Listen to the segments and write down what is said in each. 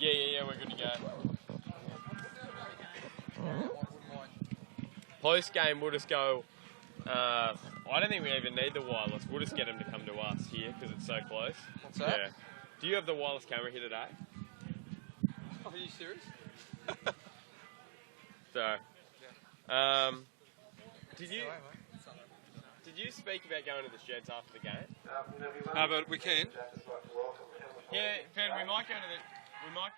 Yeah, we're good to go. Post game, we'll just go. I don't think we even need the wireless. We'll just get them to come to us here because it's so close. What's that? Yeah. Do you have the wireless camera here today? Oh, are you serious? So, did you speak about going to the sheds after the game? No, but we can. Yeah, Ben, we might go to the. We might.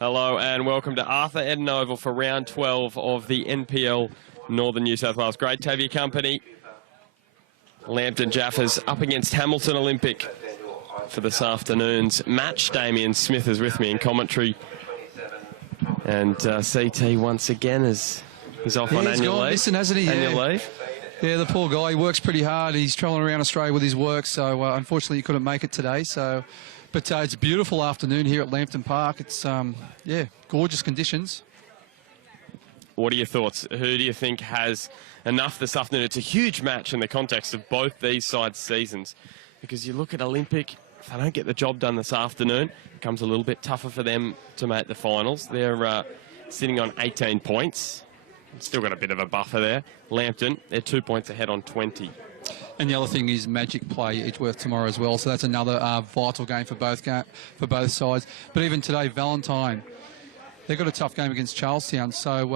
Hello and welcome to Arthur Eden Oval for round 12 of the NPL Northern New South Wales Great Tavia Company. Lambton Jaffas up against Hamilton Olympic for this afternoon's match. Damien Smith is with me in commentary. And CT once again is off on annual leave. Listen, hasn't he? Annual leave. Yeah, the poor guy. He works pretty hard. He's travelling around Australia with his work, so unfortunately he couldn't make it today. But it's a beautiful afternoon here at Lambton Park. It's, gorgeous conditions. What are your thoughts? Who do you think has enough this afternoon? It's a huge match in the context of both these sides' seasons. Because you look at Olympic, if they don't get the job done this afternoon, it becomes a little bit tougher for them to make the finals. They're sitting on 18 points. Still got a bit of a buffer there. Lambton, they're 2 points ahead on 20. And the other thing is Magic play Edgeworth tomorrow as well, so that's another vital game for both sides. But even today, Valentine, they've got a tough game against Charlestown. So,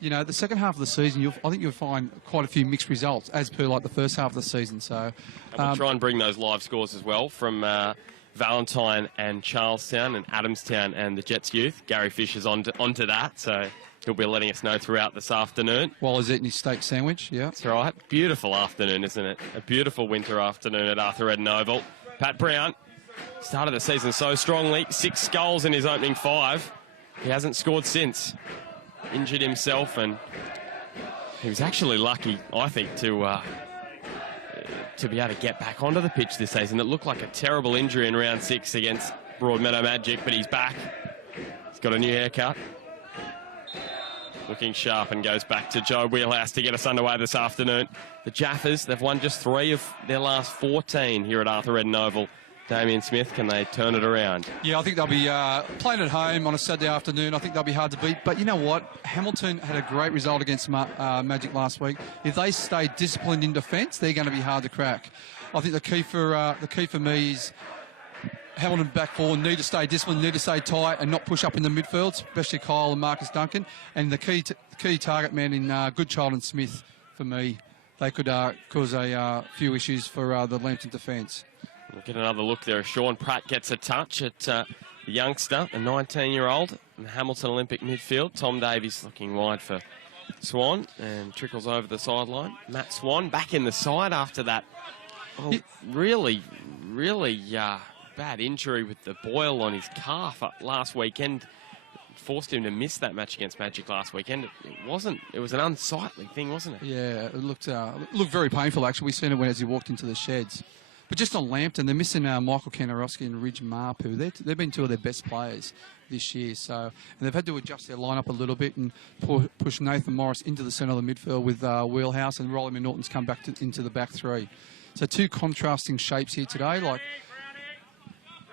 the second half of the season, I think you'll find quite a few mixed results, as per like the first half of the season. So, we'll try and bring those live scores as well from Valentine and Charlestown and Adamstown and the Jets youth. Gary Fish is onto that, so he'll be letting us know throughout this afternoon. While he's eating his steak sandwich, yeah. That's right. Beautiful afternoon, isn't it? A beautiful winter afternoon at Arthur Eden Oval. Pat Brown started the season so strongly. 6 goals in his opening 5. He hasn't scored since. Injured himself, and he was actually lucky, I think, to be able to get back onto the pitch this season. It looked like a terrible injury in round 6 against Broadmeadow Magic, but he's back. He's got a new haircut. Looking sharp, and goes back to Joe Wheelhouse to get us underway this afternoon. The Jaffas, they've won just 3 of their last 14 here at Arthur Eden Oval. Damien Smith, can they turn it around? Yeah, I think they'll be playing at home on a Saturday afternoon. I think they'll be hard to beat. But you know what? Hamilton had a great result against Magic last week. If they stay disciplined in defence, they're going to be hard to crack. I think the key for me is Hamilton back forward need to stay disciplined, need to stay tight and not push up in the midfield, especially Kyle and Marcus Duncan. And the key target man in Goodchild and Smith, for me, they could cause a few issues for the Lambton defence. We'll get another look there. Sean Pratt gets a touch at the youngster, the 19-year-old, in the Hamilton Olympic midfield. Tom Davies looking wide for Swan and trickles over the sideline. Matt Swan back in the side after that. Really bad injury with the boil on his calf last weekend. Forced him to miss that match against Magic last weekend. It was an unsightly thing, wasn't it? Yeah, it looked very painful, actually. We seen it as he walked into the sheds. But just on Lambton, they're missing Michael Kanarowski and Ridge Marpu. They've been 2 of their best players this year. And they've had to adjust their lineup a little bit and push Nathan Morris into the centre of the midfield with Wheelhouse, and Rolly Norton's come back into the back 3. So two contrasting shapes here today, like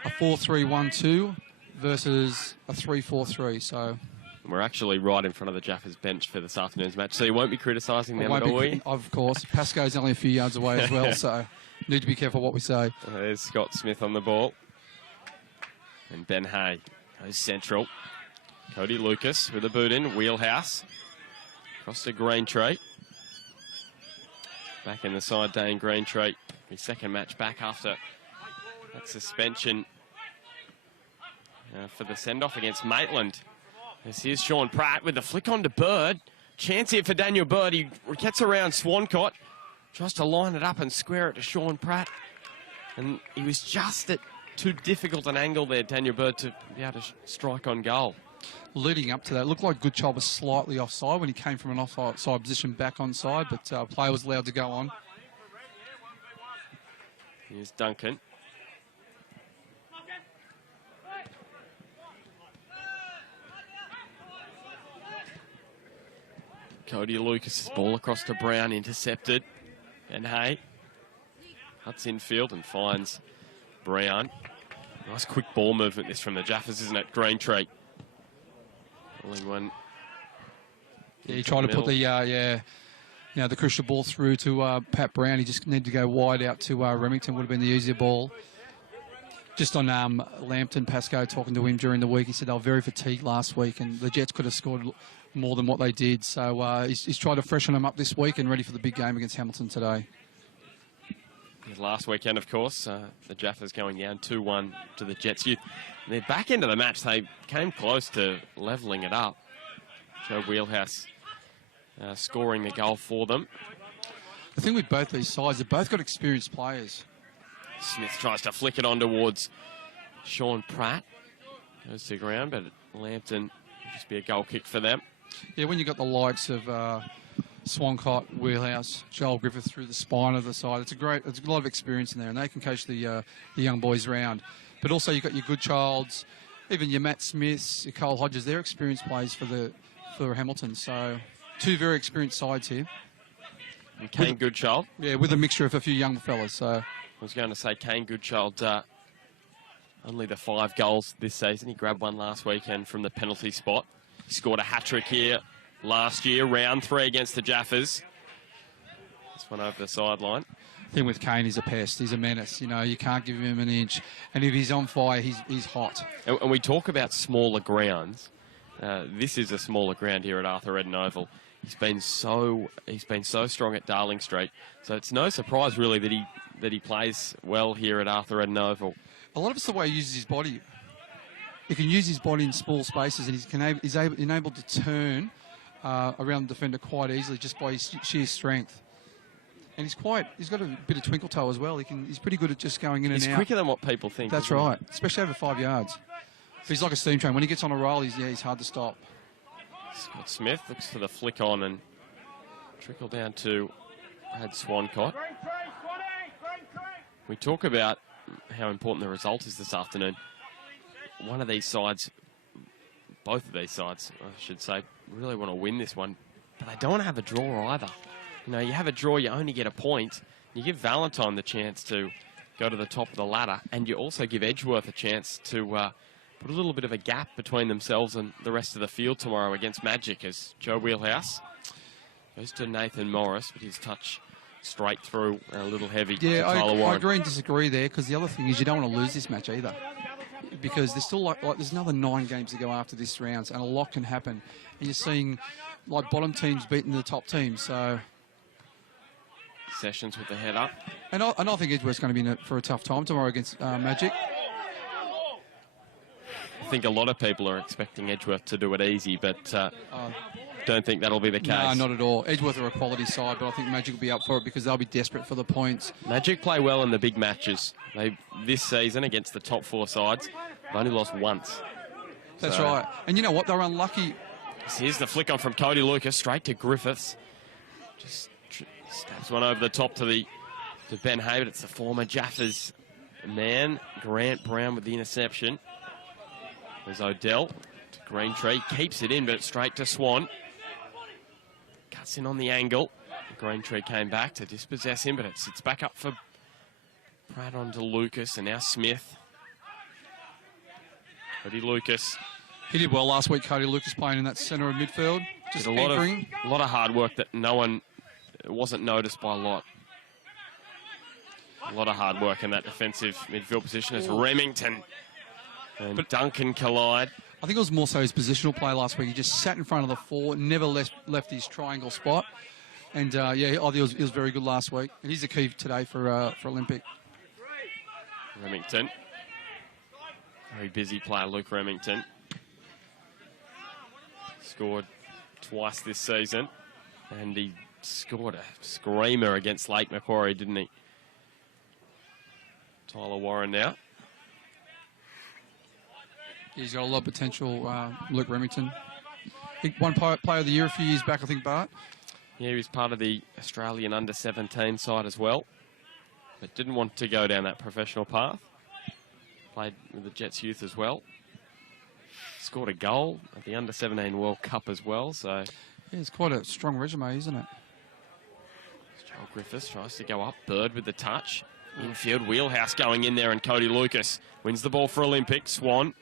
a 4-3-1-2 versus a 3-4-3. So we're actually right in front of the Jaffas bench for this afternoon's match, so you won't be criticising them at all, will you? Of course. Pasco's only a few yards away as well, so need to be careful what we say. There's Scott Smith on the ball. And Ben Hay goes central. Cody Lucas with a boot in, wheelhouse. Across to Greentree. Back in the side, Dane Greentree. His second match back after that suspension for the send-off against Maitland. Here's Sean Pratt with the flick on to Bird. Chance here for Daniel Bird. He gets around Swancott. Tries to line it up and square it to Sean Pratt. And he was just at too difficult an angle there, Daniel Bird, to be able to strike on goal. Leading up to that, it looked like Goodchild was slightly offside when he came from an offside position back onside, but player was allowed to go on. Here's Duncan. Cody Lucas' ball across to Brown, intercepted. And Hay cuts infield and finds Brown. Nice quick ball movement this from the Jaffas, isn't it? Greentree. Pulling one. Yeah, he tried to put the crucial ball through to Pat Brown. He just needed to go wide out to Remington, would have been the easier ball. Just on Lambton, Pasco talking to him during the week, he said they were very fatigued last week and the Jets could have scored more than what they did. So he's tried to freshen them up this week and ready for the big game against Hamilton today. Last weekend, of course, the Jaffas going down 2-1 to the Jets youth. They're back into the match. They came close to levelling it up. Joe Wheelhouse scoring the goal for them. The thing with both these sides, they've both got experienced players. Smith tries to flick it on towards Sean Pratt. Goes to ground, but Lambton will just be a goal kick for them. Yeah, when you've got the likes of Swancott, Wheelhouse, Joel Griffith through the spine of the side, it's a lot of experience in there, and they can coach the young boys around. But also you've got your Goodchilds, even your Matt Smiths, your Cole Hodges, they're experienced players for Hamilton. So two very experienced sides here. And Kane Goodchild. Yeah, with a mixture of a few young fellas. So I was going to say Kane Goodchild, only the 5 goals this season. He grabbed one last weekend from the penalty spot. He scored a hat-trick here last year, round 3 against the Jaffas. This one over the sideline. The thing with Kane, he's a pest. He's a menace. You know, you can't give him an inch. And if he's on fire, he's hot. And we talk about smaller grounds. This is a smaller ground here at Arthur Eden Oval. He's been so strong at Darling Street. So it's no surprise really that he plays well here at Arthur Eden Oval. A lot of it's the way he uses his body. He can use his body in small spaces, and he's able to turn around the defender quite easily just by his sheer strength. And he's got a bit of twinkle toe as well. He's pretty good at just going in and out. He's quicker than what people think. That's right, especially over 5 yards. But he's like a steam train. When he gets on a roll, he's hard to stop. Scott Smith looks for the flick on and trickle down to Brad Swancott. We talk about how important the result is this afternoon. One of these sides, both of these sides, I should say, really want to win this one, but they don't want to have a draw either. You know, you have a draw, you only get a point. You give Valentine the chance to go to the top of the ladder, and you also give Edgeworth a chance to put a little bit of a gap between themselves and the rest of the field tomorrow against Magic, as Joe Wheelhouse goes to Nathan Morris, but his touch straight through and a little heavy. Yeah, Tyler I agree and disagree there, because the other thing is you don't want to lose this match either, because there's still like there's another 9 games to go after this round, and a lot can happen. And you're seeing like bottom teams beating the top teams, so. Sessions with the head up. And I think Edgeworth's going to be in for a tough time tomorrow against Magic. I think a lot of people are expecting Edgeworth to do it easy, but don't think that'll be the case. No, not at all. Edgeworth are a quality side, but I think Magic will be up for it because they'll be desperate for the points. Magic play well in the big matches. This season against the top 4 sides, they've only lost once. That's right. And you know what? They're unlucky. Here's the flick on from Cody Lucas, straight to Griffiths. Just stabs one over the top to Ben Hay, but it's the former Jaffas man, Grant Brown, with the interception. There's Odell to Greentree, keeps it in, but it's straight to Swan. Cuts in on the angle. Greentree came back to dispossess him, but it sits back up for Pratt on to Lucas, and now Smith. Cody Lucas. He did well last week, Cody Lucas, playing in that centre of midfield. Just a lot of hard work that wasn't noticed by a lot. A lot of hard work in that defensive midfield position as Remington and Duncan collide. I think it was more so his positional play last week. He just sat in front of the 4, never left his triangle spot. And, yeah, I think he was very good last week. And he's the key today for Olympic. Remington. Very busy player, Luke Remington. Scored twice this season. And he scored a screamer against Lake Macquarie, didn't he? Tyler Warren now. He's got a lot of potential, Luke Remington. I think one player of the year a few years back, I think, Bart. Yeah, he was part of the Australian under-17 side as well. But didn't want to go down that professional path. Played with the Jets youth as well. Scored a goal at the under-17 World Cup as well, so... Yeah, it's quite a strong resume, isn't it? Joel Griffiths tries to go up. Bird with the touch. Infield, Wheelhouse going in there, and Cody Lucas wins the ball for Olympic. Swan.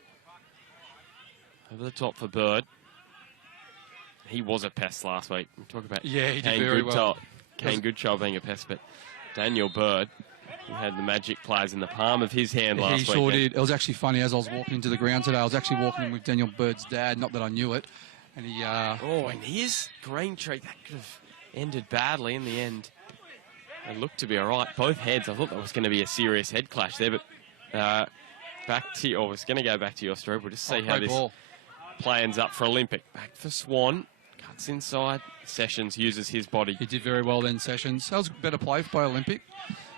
Over the top for Bird. He was a pest last week. We talk about he did very well. Kane Goodchild being a pest, but Daniel Bird, he had the Magic players in the palm of his hand last week. He sure did. It was actually funny as I was walking into the ground today. I was actually walking in with Daniel Bird's dad, not that I knew it. And he... Oh, and his green tree, that could have ended badly in the end. They looked to be all right. Both heads. I thought that was going to be a serious head clash there, but back to you. I was going to go back to your story. We'll just see how this play ends up for Olympic. Back for Swan. Cuts inside. Sessions uses his body. He did very well then, Sessions. That was a better play by Olympic.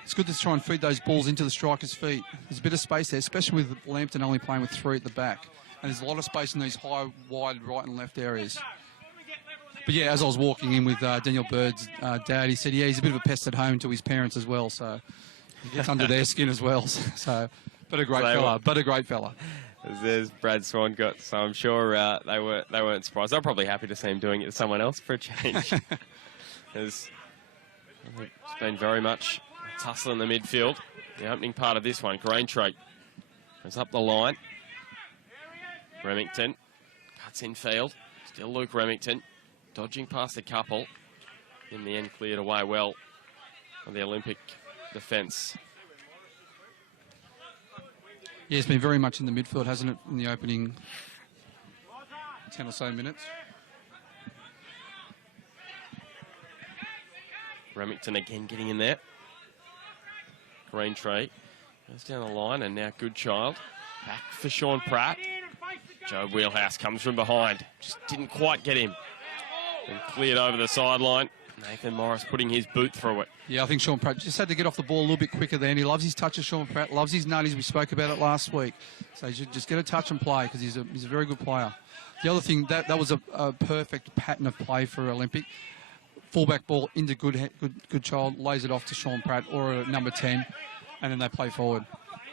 It's good to try and feed those balls into the striker's feet. There's a bit of space there, especially with Lambton only playing with 3 at the back. And there's a lot of space in these high, wide right and left areas. But yeah, as I was walking in with Daniel Bird's dad, he said, yeah, he's a bit of a pest at home to his parents as well. So he gets under their skin as well. So, but a great fella. There's Brad Swan got, so I'm sure they weren't surprised. They're probably happy to see him doing it to someone else for a change. It's been very much a tussle in the midfield. The opening part of this one, Greentree goes up the line. Remington cuts in field. Still Luke Remington. Dodging past a couple. In the end, cleared away well on the Olympic defence. Yeah, it's been very much in the midfield, hasn't it, in the opening 10 or so minutes. Remington again getting in there. Greentree goes down the line, and now Goodchild. Back for Sean Pratt. Joe Wheelhouse comes from behind. Just didn't quite get him. And cleared over the sideline. Nathan Morris putting his boot through it. Yeah, I think Sean Pratt just had to get off the ball a little bit quicker then. He loves his touches, Sean Pratt. Loves his nutties. We spoke about it last week. So he should just get a touch and play because he's a very good player. The other thing, that was a perfect pattern of play for Olympic. Fullback ball into Goodchild, lays it off to Sean Pratt or a number 10, and then they play forward.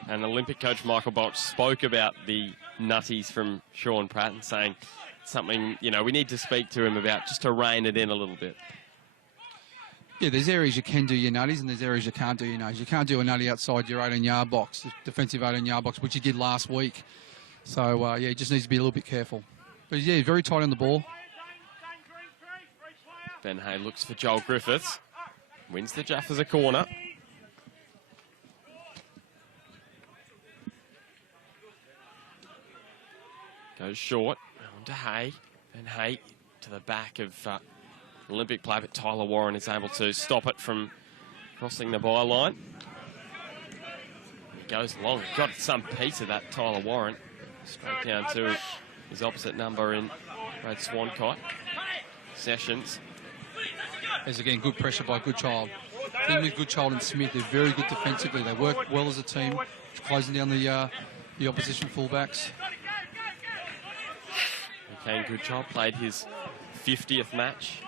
And Olympic coach Michael Bolch spoke about the nutties from Sean Pratt and saying something, we need to speak to him about just to rein it in a little bit. Yeah, there's areas you can do your nutties and there's areas you can't do your nutties. You can't do a nutty outside your 18-yard box, the defensive 18-yard box, which he did last week. So, yeah, he just needs to be a little bit careful. But, yeah, very tight on the ball. Ben Hay looks for Joel Griffiths. Wins the Jaffas a corner. Goes short. On to Hay. Ben Hay to the back of Olympic play, but Tyler Warren is able to stop it from crossing the byline. He goes long. Got some piece of that, Tyler Warren. Straight down to his opposite number in Brad Swancott. Sessions. There's again good pressure by Goodchild. The thing with Goodchild and Smith, they're very good defensively. They work well as a team, closing down the opposition fullbacks. Kane Goodchild played his 50th match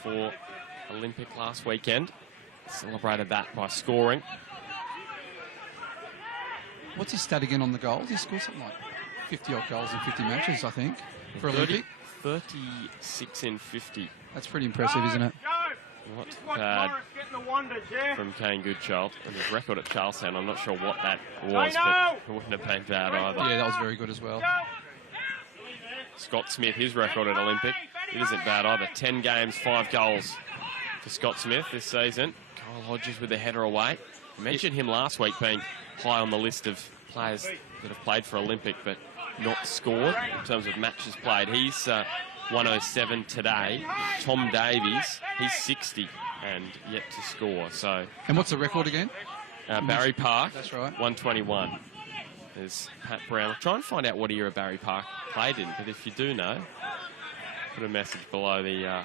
for Olympic last weekend. Celebrated that by scoring. What's his stat again on the goals? He scored something like 50-odd goals in 50 matches, I think, for Olympic. 36 in 50. That's pretty impressive, isn't it? Not bad from Kane Goodchild. And his record at Charlestown, I'm not sure what that was, but it wouldn't have been bad either. Yeah, that was very good as well. Scott Smith, his record at Olympic, it isn't bad either. 10 games, 5 goals for Scott Smith this season. Kyle Hodges with a header away. I mentioned him last week being high on the list of players that have played for Olympic but not scored in terms of matches played. He's 107 today. Tom Davies, he's 60 and yet to score. So. And what's the record again? Barry Park. That's right. 121. There's Pat Brown. I'll try and find out what year Barry Park played in, but if you do know, put a message below the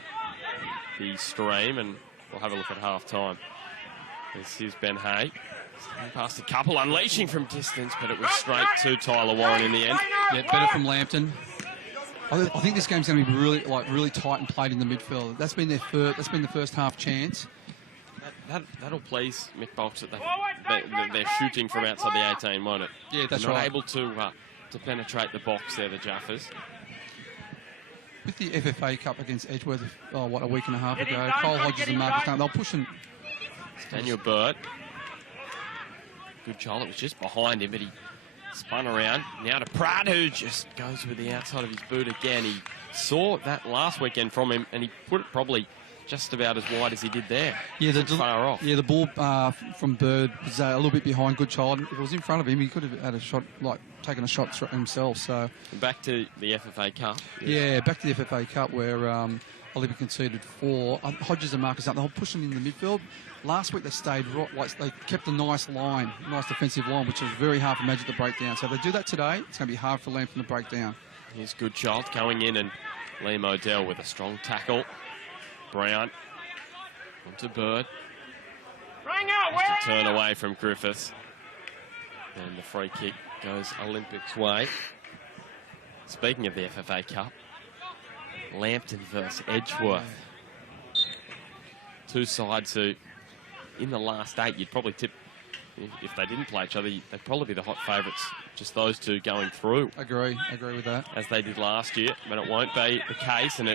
stream and we'll have a look at half-time. Here's Ben Hay. Past a couple, unleashing from distance, but it was straight to Tyler Warren in the end. Yeah, better from Lambton. I think this game's going to be really tight and played in the midfield. That's been the first half chance. That'll please Mick Bolch that they're shooting from outside the 18, won't it? Yeah, that's they're not right. able to penetrate the box there, the Jaffas. With the FFA Cup against Edgeworth, a week and a half ago, Kyle Hodges and Marcus Hunt, they'll push him. Daniel Burt. Good child. It was just behind him, but he spun around. Now to Pratt, who just goes with the outside of his boot again. He saw that last weekend from him, and he put it probably just about as wide as he did there. Yeah, far off. Yeah, the ball from Bird was a little bit behind Goodchild. If it was in front of him, he could have had a shot, taken a shot himself. So back to the FFA Cup. Yeah, back to the FFA Cup where Olympic conceded 4. Hodges and Marcus up. They were pushing in the midfield. Last week they stayed they kept a nice defensive line, which was very hard for Magic to break down. So if they do that today, it's going to be hard for Lambton to break down. Here's Goodchild going in, and Liam O'Dell with a strong tackle. Brown onto Bird. Just a turn away from Griffiths. And the free kick goes Olympics' way. Speaking of the FFA Cup, Lambton versus Edgeworth. Two sides who, in the last 8, you'd probably tip, if they didn't play each other, they'd probably be the hot favourites, just those two going through. Agree with that. As they did last year, but it won't be the case, and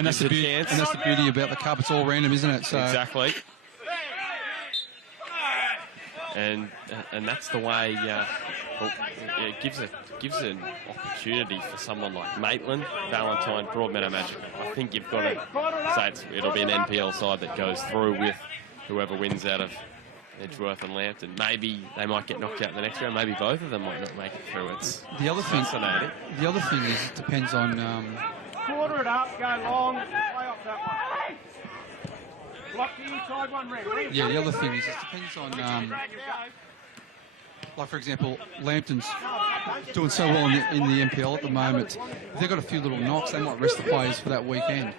that's the beauty about the Cup. It's all random, isn't it? So. Exactly. And that's the way it gives an opportunity for someone like Maitland, Valentine, Broadmeadow Magic. I think you've got to say it'll be an NPL side that goes through with whoever wins out of Edgeworth and Lambton. Maybe they might get knocked out in the next round. Maybe both of them might not make it through. It's fascinating. The other thing is it depends on. Quarter it up, go long, play off that one. Block the inside one, Red. Yeah, the other thing is it depends on, for example, Lambton's doing so well in the NPL at the moment. If they've got a few little knocks, they might rest the players for that weekend.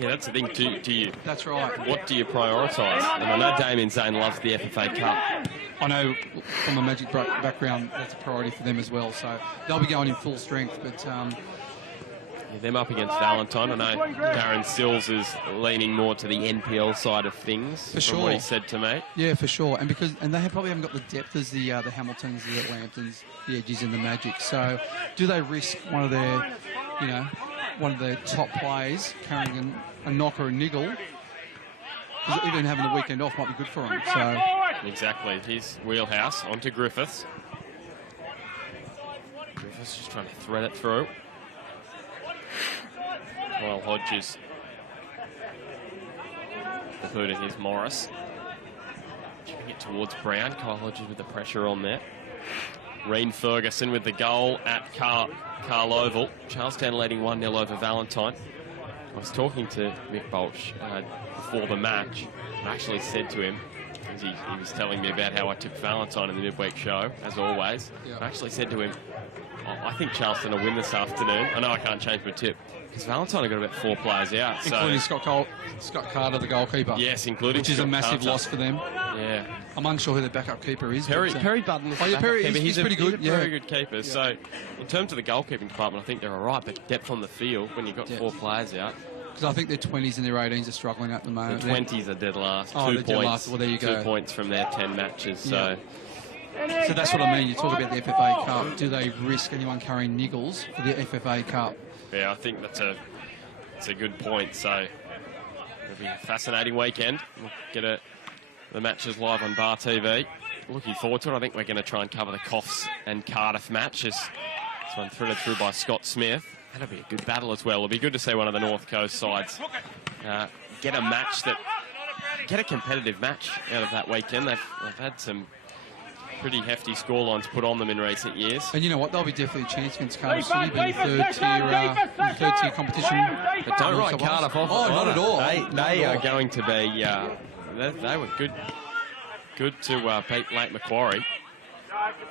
Yeah, that's the thing. Do you? That's right. What do you prioritise? And I know Damien Zane loves the FFA Cup. I know from a Magic background, that's a priority for them as well. So they'll be going in full strength, but. Them up against Valentine. I know Darren Sills is leaning more to the NPL side of things. For sure. What he said to me. Yeah, for sure. And they probably haven't got the depth as the Hamiltons, the Lambtons, the Edges, and the Magic. So, do they risk one of their top players carrying a knock or a niggle? Because even having the weekend off might be good for them. So exactly. His wheelhouse onto Griffiths. Griffiths just trying to thread it through. While Hodges, the boot of his Morris. Chipping it towards Brown. Kyle Hodges with the pressure on there. Reen Ferguson with the goal at Carl Oval. Charlestown leading 1-0 over Valentine. I was talking to Mick Bolch before the match. I actually said to him, as he was telling me about how I tipped Valentine in the midweek show, as always. Yep. I actually said to him, I think Charleston will win this afternoon. I know I can't change my tip because Valentine have got about 4 players out. Including Scott Carter, the goalkeeper. Yes, including Which is a massive loss for them. Yeah. I'm unsure who their backup keeper is. Perry Budden. He's pretty good. He's a very good keeper. Yeah. So, in terms of the goalkeeping department, I think they're all right. But depth on the field, when you've got 4 players out. Because I think their 20s and their 18s are struggling at the moment. The 20s are dead last. 2 points. Dead last. Well, there you go. 2 points from their 10 matches. So. So that's what I mean. You talk about the FFA Cup. Do they risk anyone carrying niggles for the FFA Cup? Yeah, I think that's a good point. So It'll be a fascinating weekend. We'll get the matches live on Bar TV. Looking forward to it. I think we're going to try and cover the Coffs and Cardiff matches. This one threaded through by Scott Smith. That'll be a good battle as well. It'll be good to see one of the North Coast sides get a competitive match out of that weekend. They've had some pretty hefty scorelines put on them in recent years. And you know what? They'll be definitely a chance against Cardiff City, being third tier competition. But don't write Cardiff off. Oh, not at all. They are going to be. They were good to beat Lake Macquarie.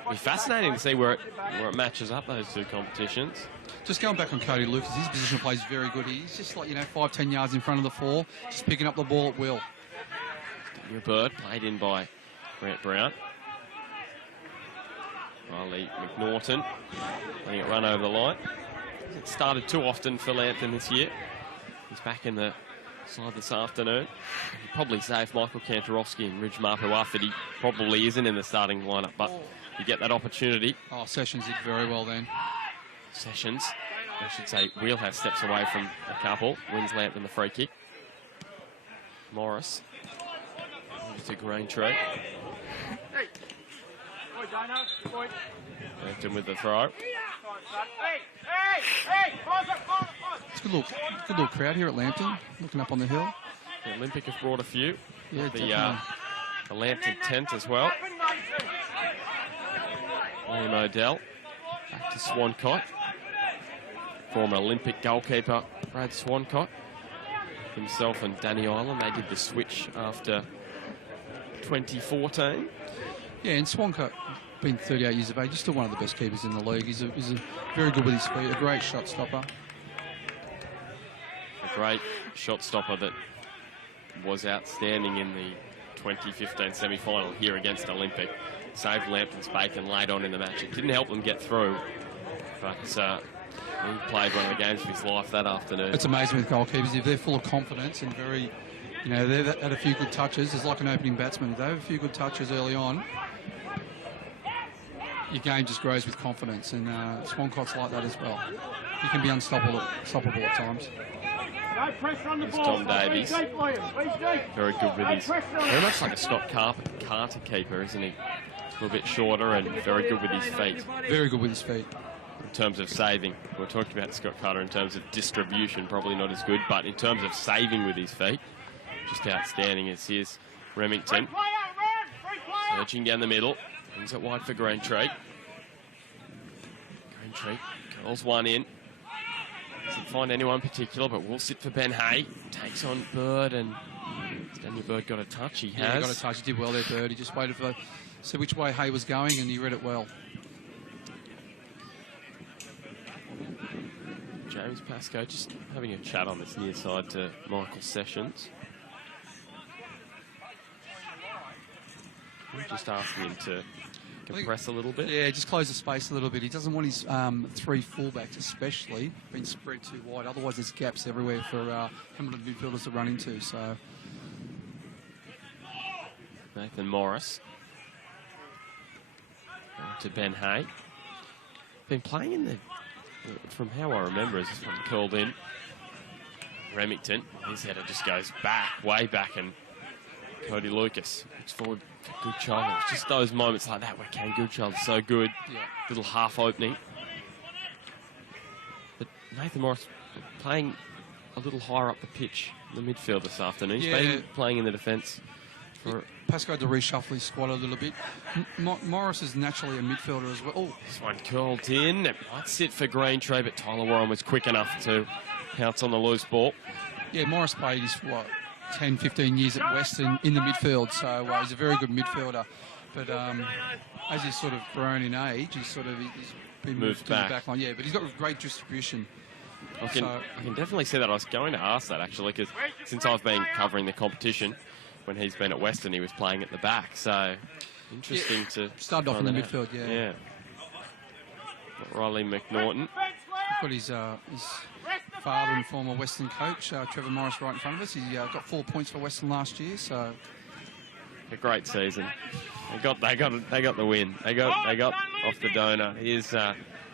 It'll be fascinating to see where it matches up, those two competitions. Just going back on Cody Lucas, his position play is very good. He's just like, 5-10 yards in front of the four, just picking up the ball at will. Your bird played in by Grant Brown. Riley McNaughton letting it run over the line. It started too often for Lambton this year. He's back in the side this afternoon. He probably saved Michael Kantorowski and Ridge Mapuaf that he probably isn't in the starting lineup, but you get that opportunity. Oh, Sessions did very well then. Sessions, I should say, Wheelhouse steps away from a couple. Wins Lambton the free kick. Morris. To Greentree. Lambton with the throw. It's a good little crowd here at Lambton, looking up on the hill. The Olympic have brought a few. Yeah, the Lambton tent as well. Liam O'Dell back to Swancott. Former Olympic goalkeeper Brad Swancott. Himself and Danny Island, they did the switch after 2014. Yeah, and Swancott, been 38 years of age, he's still one of the best keepers in the league. He's very good with his feet, a great shot stopper. A great shot stopper that was outstanding in the 2015 semi-final here against Olympic. Saved Lambton's bacon late on in the match. It didn't help them get through, but he played one of the games of his life that afternoon. It's amazing with goalkeepers, if they're full of confidence and very, they've had a few good touches. It's like an opening batsman. If they have a few good touches early on, your game just grows with confidence, and Swancott's like that as well. He can be unstoppable at times. There's Tom Davies. Very good with his... Very much like a Scott Carter keeper, isn't he? A little bit shorter and very good with his feet. Very good with his feet. In terms of saving, we're talking about Scott Carter in terms of distribution, probably not as good, but in terms of saving with his feet, just outstanding. As here's Remington. Searching down the middle. Brings it wide for Greentree. Greentree curls one in. Doesn't find anyone particular, but will sit for Ben Hay. Takes on Bird, and Daniel Bird got a touch. He has. He got a touch. He did well there, Bird. He just waited for see which way Hay was going, and he read it well. James Pascoe just having a chat on this near side to Michael Sessions. Just asking him to compress a little bit. Yeah, just close the space a little bit. He doesn't want his three fullbacks, especially, being spread too wide. Otherwise, there's gaps everywhere for Hamilton midfielders to run into. So Nathan Morris to Ben Hay. Been playing in the, from how I remember, is this one curled in. Remington, his header just goes back, way back, and Cody Lucas looks forward to Goodchild. It's just those moments like that where Kane Goodchild's so good. yeah. Little half opening. But Nathan Morris playing a little higher up the pitch in the midfield this afternoon. He's been playing in the defence. Pascoe had to reshuffle his squad a little bit. Morris is naturally a midfielder as well. Oh, this one curled in. It might sit for Greentree, but Tyler Warren was quick enough to pounce on the loose ball. Yeah, Morris played his, 10, 15 years at Western in the midfield, so he's a very good midfielder. But as he's sort of grown in age, he's been moved to the back line. Yeah, but he's got great distribution. I can definitely see that. I was going to ask that, actually, because since I've been covering the competition, when he's been at Western, he was playing at the back. So, interesting to... Started off in the midfield, yeah. Riley McNaughton. Got his father and former Western coach, Trevor Morris, right in front of us. He got 4 points for Western last year, so... A great season. They got the win. They got off the donor. Here's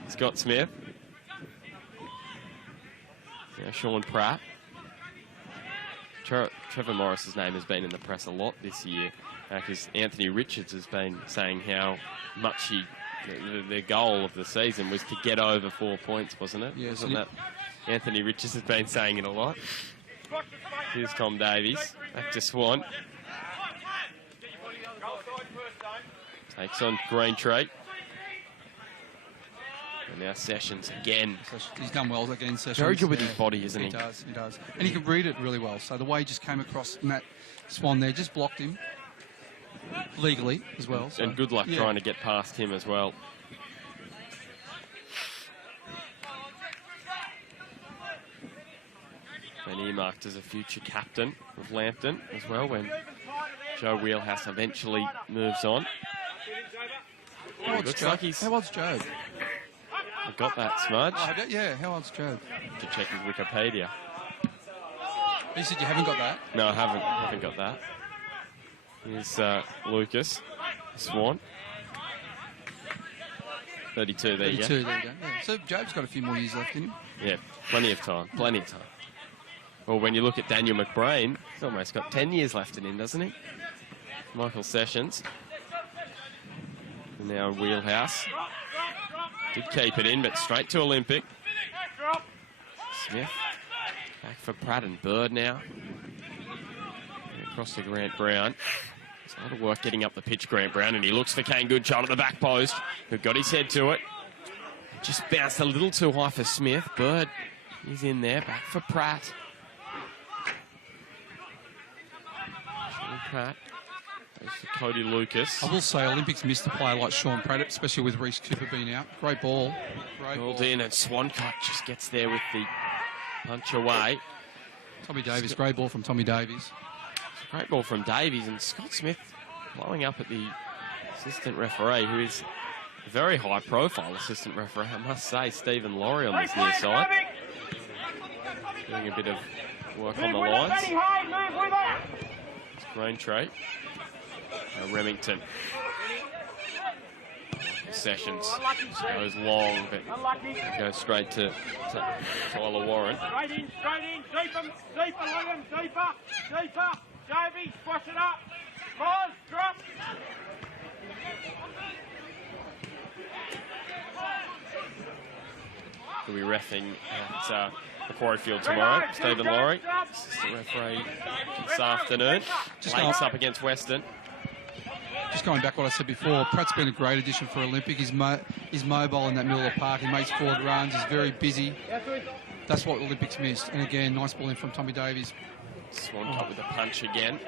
Scott Smith. Now Sean Pratt. Trevor Morris's name has been in the press a lot this year because Anthony Richards has been saying how much the goal of the season was to get over 4 points, wasn't it? Yes. Wasn't that? Anthony Richards has been saying it a lot. Here's Tom Davies, back to Swan. Takes on Greentree. And now Sessions again. He's done well again, Sessions. Very good with his body, isn't he? He does. And he can read it really well. So the way he just came across Matt Swan there, just blocked him legally as well. So, and good luck trying to get past him as well. And earmarked as a future captain of Lambton as well when Joe Wheelhouse eventually moves on. How old's Joe? I got that, Smudge. Yeah, how old's Joe? To check his Wikipedia. You said you haven't got that? No, I haven't got that. Here's Lucas Swan. 32, there you go. 32, there you go. Yeah. So Joe's got a few more years left in him. Yeah, plenty of time. Well, when you look at Daniel McBrain, he's almost got 10 years left in him, doesn't he? Michael Sessions. And now Wheelhouse. Did keep it in, but straight to Olympic. Smith. Back for Pratt and Bird now. And across to Grant Brown. It's a lot of work getting up the pitch, Grant Brown, and he looks for Kane Goodchild at the back post, who got his head to it. Just bounced a little too high for Smith. Bird is in there. Back for Pratt. Pratt. Goes to Cody Lucas. I will say Olympics missed a player like Sean Pratt, especially with Reece Cooper being out. Great ball. Balled in, and Swancott just gets there with the punch away. Tommy Davies, great ball from Tommy Davies. Great ball from Davies, and Scott Smith blowing up at the assistant referee, who is a very high-profile assistant referee, I must say, Stephen Laurie on this near side. Doing a bit of work on the lines. It's Greentree. Remington. Sessions goes long, but goes straight to Tyler Warren. Straight in, deeper, William, deeper. Davey, squash it up. Pause, drop. He'll be reffing at Macquarie Field tomorrow. Stephen Laurie, assistant referee this afternoon. Lakes up against Western. Just going back what I said before, Pratt's been a great addition for Olympic. He's mobile in that middle of the park. He makes forward runs. He's very busy. That's what Olympics missed. And again, nice ball in from Tommy Davies. Swan cut with a punch again.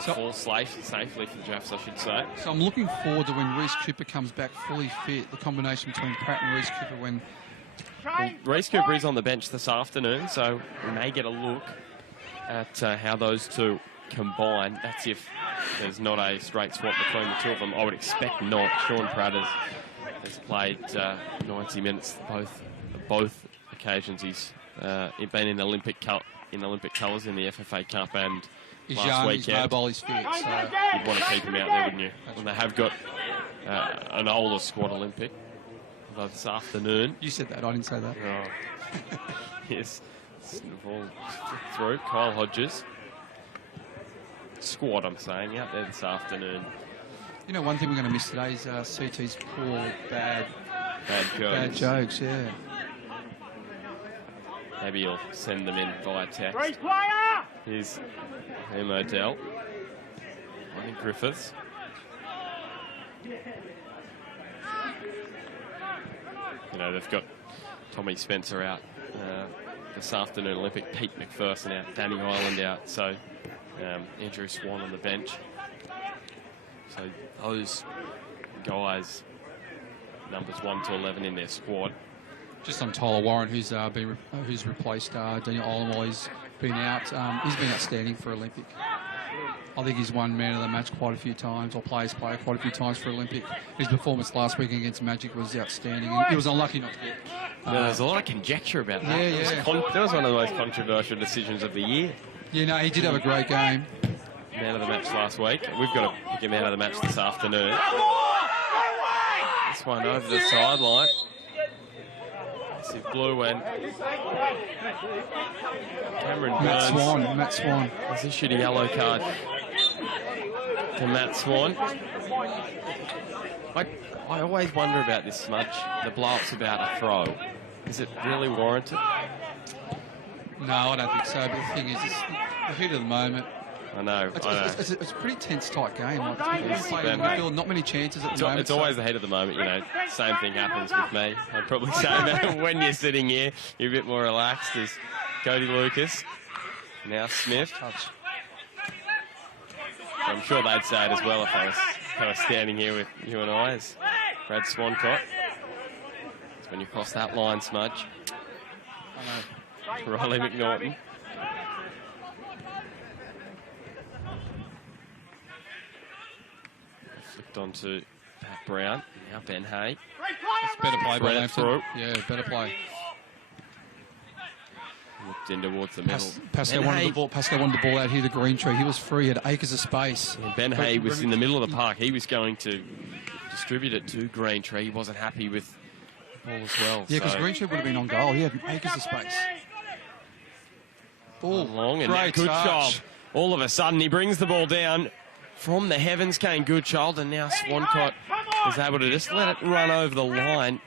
Fall safely for Jaffas, I should say. So I'm looking forward to when Reece Cooper comes back fully fit, the combination between Pratt and Reece Cooper when... Well, Reece Cooper is on the bench this afternoon, so we may get a look at how those two combine. That's if there's not a straight swap between the two of them. I would expect not. Sean Pratt has played 90 minutes both occasions. He's been in Olympic colours in the FFA Cup and he's last young, weekend. He's mobile, he's fit. So you'd want to keep him out there, wouldn't you? And they have got an older squad Olympic. Although this afternoon. You said that, I didn't say that. Oh. Yes. Ball through. Kyle Hodges. Squad, I'm saying, out there this afternoon. You know, one thing we're going to miss today is CT's poor, bad jokes, yeah. Maybe you'll send them in via text. Here's Modell. I think Griffiths. You know, they've got Tommy Spencer out this afternoon, Olympic. Pete McPherson out, Danny Ireland out, so Andrew Swan on the bench. So those guys, numbers 1 to 11 in their squad. Just on Tyler Warren, who's replaced Daniel Ireland while he's been out. He's been outstanding for Olympic. I think he's won man of the match quite a few times, or players play quite a few times for Olympic. His performance last week against Magic was outstanding. And he was unlucky not to get... there's a lot of conjecture about that. Yeah. That was one of the most controversial decisions of the year. Yeah, no, he did have a great game. Man of the match last week. We've got to pick him out of the match this afternoon. This one over the sideline. Massive blue and Cameron Matt Burns Matt Swan. has issued a yellow card to Matt Swan. I always wonder about this smudge, the blow-ups about a throw. Is it really warranted? No, I don't think so. But the thing is, it's the heat of the moment. I know. It's a pretty tense, tight game. Like, it's played in the field, not many chances at the moment. It's always the heat of the moment, you know. Same thing happens with me. I'd probably say that when you're sitting here, you're a bit more relaxed as Cody Lucas. Now Smith. Touch. I'm sure they'd say it as well if I was standing here with you and I as Brad Swancott. It's when you cross that line, Smudge. I know. Riley McNaughton. Flicked onto Pat Brown. Now Ben Hay. It's better play by Lambton. Through. Yeah, better play. Looked in towards the middle. Pascal wanted the ball out here to Green Tree. He was free, had acres of space. And Ben Hay was in the middle of the park. He was going to distribute it to Green Tree. He wasn't happy with the ball as well. Yeah, because Green Tree would have been on goal. He had acres of space. Ball long and great Goodchild. touch. All of a sudden, he brings the ball down. From the heavens came Goodchild, and now Swancott is able to just let it run over the line.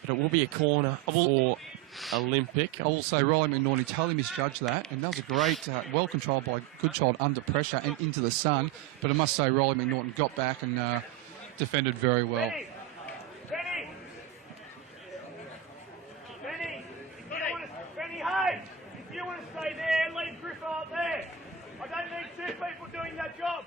But it will be a corner for Olympic. I will say Riley McNaughton totally misjudged that, and that was a great, well controlled by Goodchild under pressure and into the sun. But I must say Riley McNaughton got back and defended very well. Benny, hey, if you want to stay there, leave Griffo up there. I don't need two people doing that job.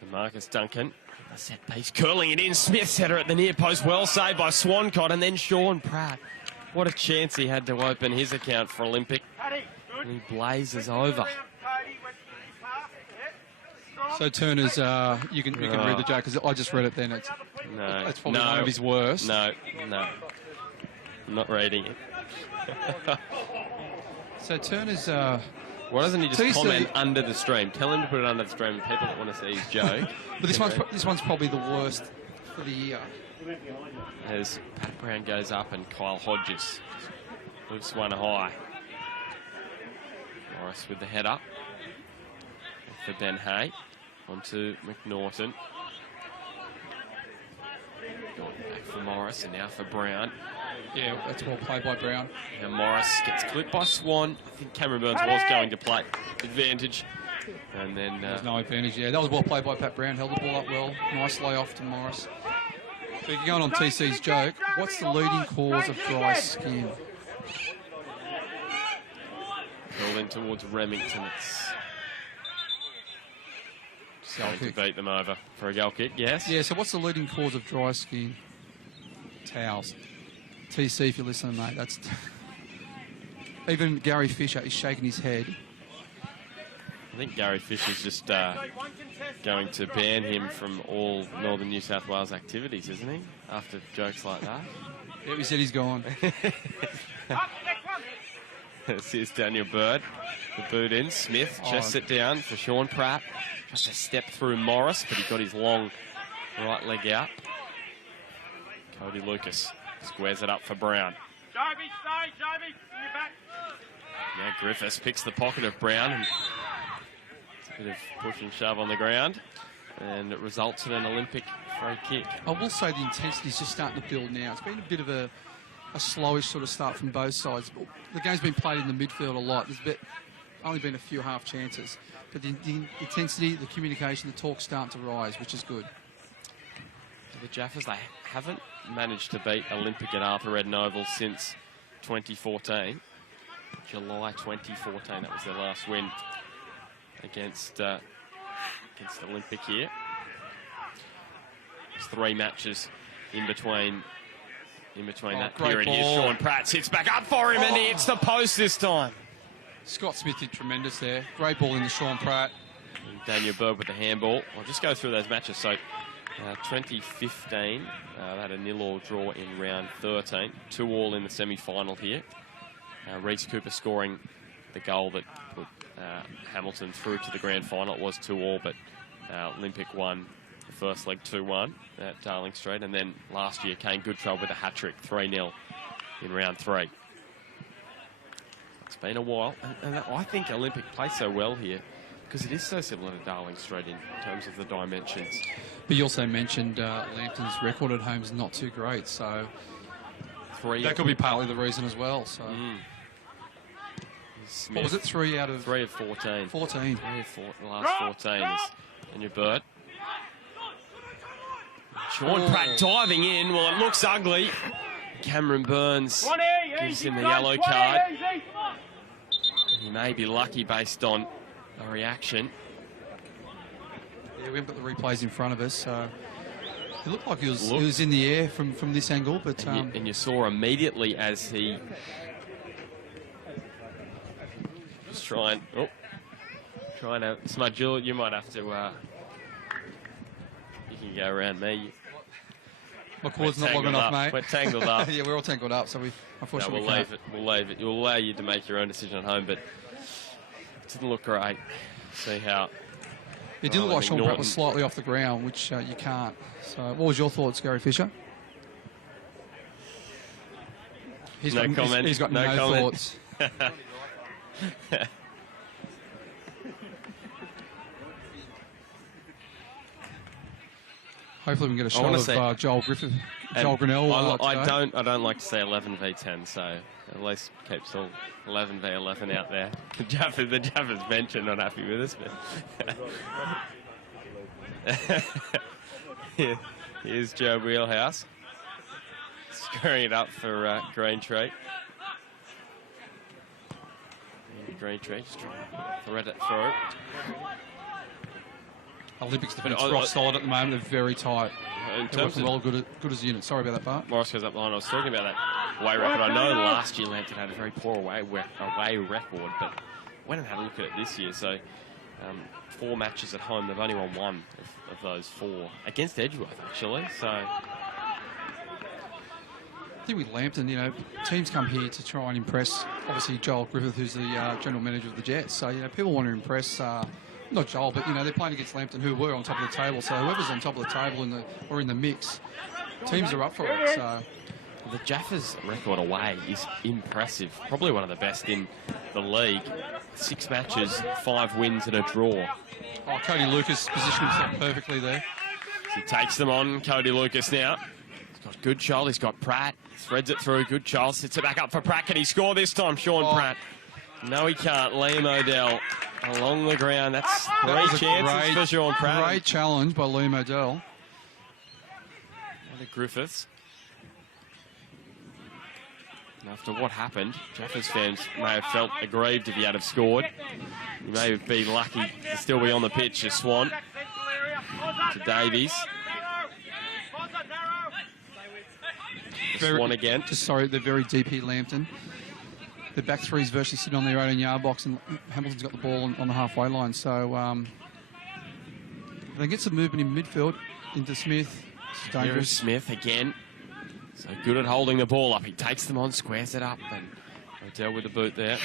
So Marcus Duncan, a set piece, curling it in. Smith's header at the near post, well saved by Swancott, and then Sean Pratt. What a chance he had to open his account for Olympic. And he blazes over. So Turner's, you can read the joke, because I just read it then. It's probably one of his worst. No. I'm not reading it. So Turner's... Why doesn't he just comment under the stream? Tell him to put it under the stream and people that want to see his joke. But this one's probably the worst for the year. As Pat Brown goes up and Kyle Hodges moves one high. Morris with the head up. For Ben Hay. Onto McNaughton. Going back for Morris and now for Brown. Yeah, that's well played by Brown. Now Morris gets clipped by Swan. I think Cameron Burns was going to play advantage. And then... There's no advantage, yeah. That was well played by Pat Brown. Held the ball up well. Nice lay off to Morris. So you're going on TC's joke. What's the leading cause of dry skin? Pulled in towards Remington. It's going to beat them over for a goal kick, yes? Yeah, so what's the leading cause of dry skin? Towels. TC, if you're listening, mate, that's... Even Gary Fisher is shaking his head. I think Gary Fisher's just going to ban him from all Northern New South Wales activities, isn't he? After jokes like that. Yeah, he said he's gone. Here's Daniel Bird. The boot in. Smith just sit down for Sean Pratt. Just a step through Morris, but he got his long right leg out. Cody Lucas squares it up for Brown. Joby, stay, Joby, in your back. Now Griffiths picks the pocket of Brown. And it's a bit of push and shove on the ground. And it results in an Olympic free kick. I will say the intensity is just starting to build now. It's been a bit of a slowish sort of start from both sides. The game's been played in the midfield a lot. There's only been a few half chances. But the intensity, the communication, the talk's starting to rise, which is good. The Jaffas, they haven't managed to beat Olympic at Arthur Eden Oval since 2014. July 2014, that was their last win against Olympic here. There's 3 matches in between that period here. Sean Pratt sits back up for him and he hits the post this time. Scott Smith did tremendous there. Great ball in the Sean Pratt. And Daniel Berg with the handball. I'll just go through those matches. So 2015, they had a 0-0 draw in round 13. 2-2 in the semi-final here. Reece Cooper scoring the goal that put Hamilton through to the grand final. It was 2-2, but Olympic won the first leg 2-1 at Darling Street, and then last year came good trouble with a hat-trick, 3-0 in round 3. It's been a while, and I think Olympic plays so well here because it is so similar to Darling Street in terms of the dimensions. But you also mentioned Lambton's record at home is not too great, so that could be partly the reason as well. So, what was it? 3 out of 3 of 14. 14. 3 of the last 14 is and your Burt. Sean Pratt diving in. Well, it looks ugly. Cameron Burns gives him the yellow card. He may be lucky based on the reaction. Yeah, we haven't got the replays in front of us, so it looked like he was in the air from this angle, but and you saw immediately as he was trying to smudge you might have to you can go around me. My cord's not long enough, mate. We're tangled up. Yeah, we're all tangled up, so we unfortunately we'll leave it. We'll allow you to make your own decision at home, but it didn't look great. See how it did look like Sean Pratt was slightly off the ground, which you can't. So, what was your thoughts, Gary Fisher? He's got no thoughts. Hopefully we can get a shot of Joel Grinnell. I don't like to say 11 v 10, so at least keeps all 11 v 11 out there. The Jaffas bench are not happy with us, but here's Joe Wheelhouse scoring it up for Green Tree. Green Tree just trying to thread it through. Olympics defence rock solid at the moment. They're very tight. They're working well, good as a unit. Sorry about that, Bart. Morris goes up the line. I was talking about that away record. I know last year Lambton had a very poor away record, but went and had a look at it this year. So 4 matches at home. They've only won 1 of those 4 against Edgeworth, actually. So I think with Lambton, teams come here to try and impress. Obviously, Joel Griffith, who's the general manager of the Jets. So people want to impress. Not Joel, but they're playing against Lambton, who were on top of the table. So whoever's on top of the table or in the mix, teams are up for it. So the Jaffas record away is impressive. Probably one of the best in the league. 6 matches, 5 wins and a draw. Oh, Cody Lucas positioned himself perfectly there. He takes them on, Cody Lucas now. He's got good shoulder. He's got Pratt. Threads it through. Good child. Sits it back up for Pratt. Can he score this time, Sean Pratt? No, he can't. Liam O'Dell along the ground. That's 3 chances for Sean Pratt. Great challenge by Liam O'Dell. The Griffiths. And after what happened, Jaffas fans may have felt aggrieved if he had have scored. He may have been lucky to still be on the pitch as Swan. To Davies. Swan again. Sorry, they're very deep here, Lambton. The back 3 is virtually sitting on their 18-yard box, and Hamilton's got the ball on the halfway line. So they get some movement in midfield into Smith. Here's Smith again. So good at holding the ball up. He takes them on, squares it up, and O'Dell with the boot there.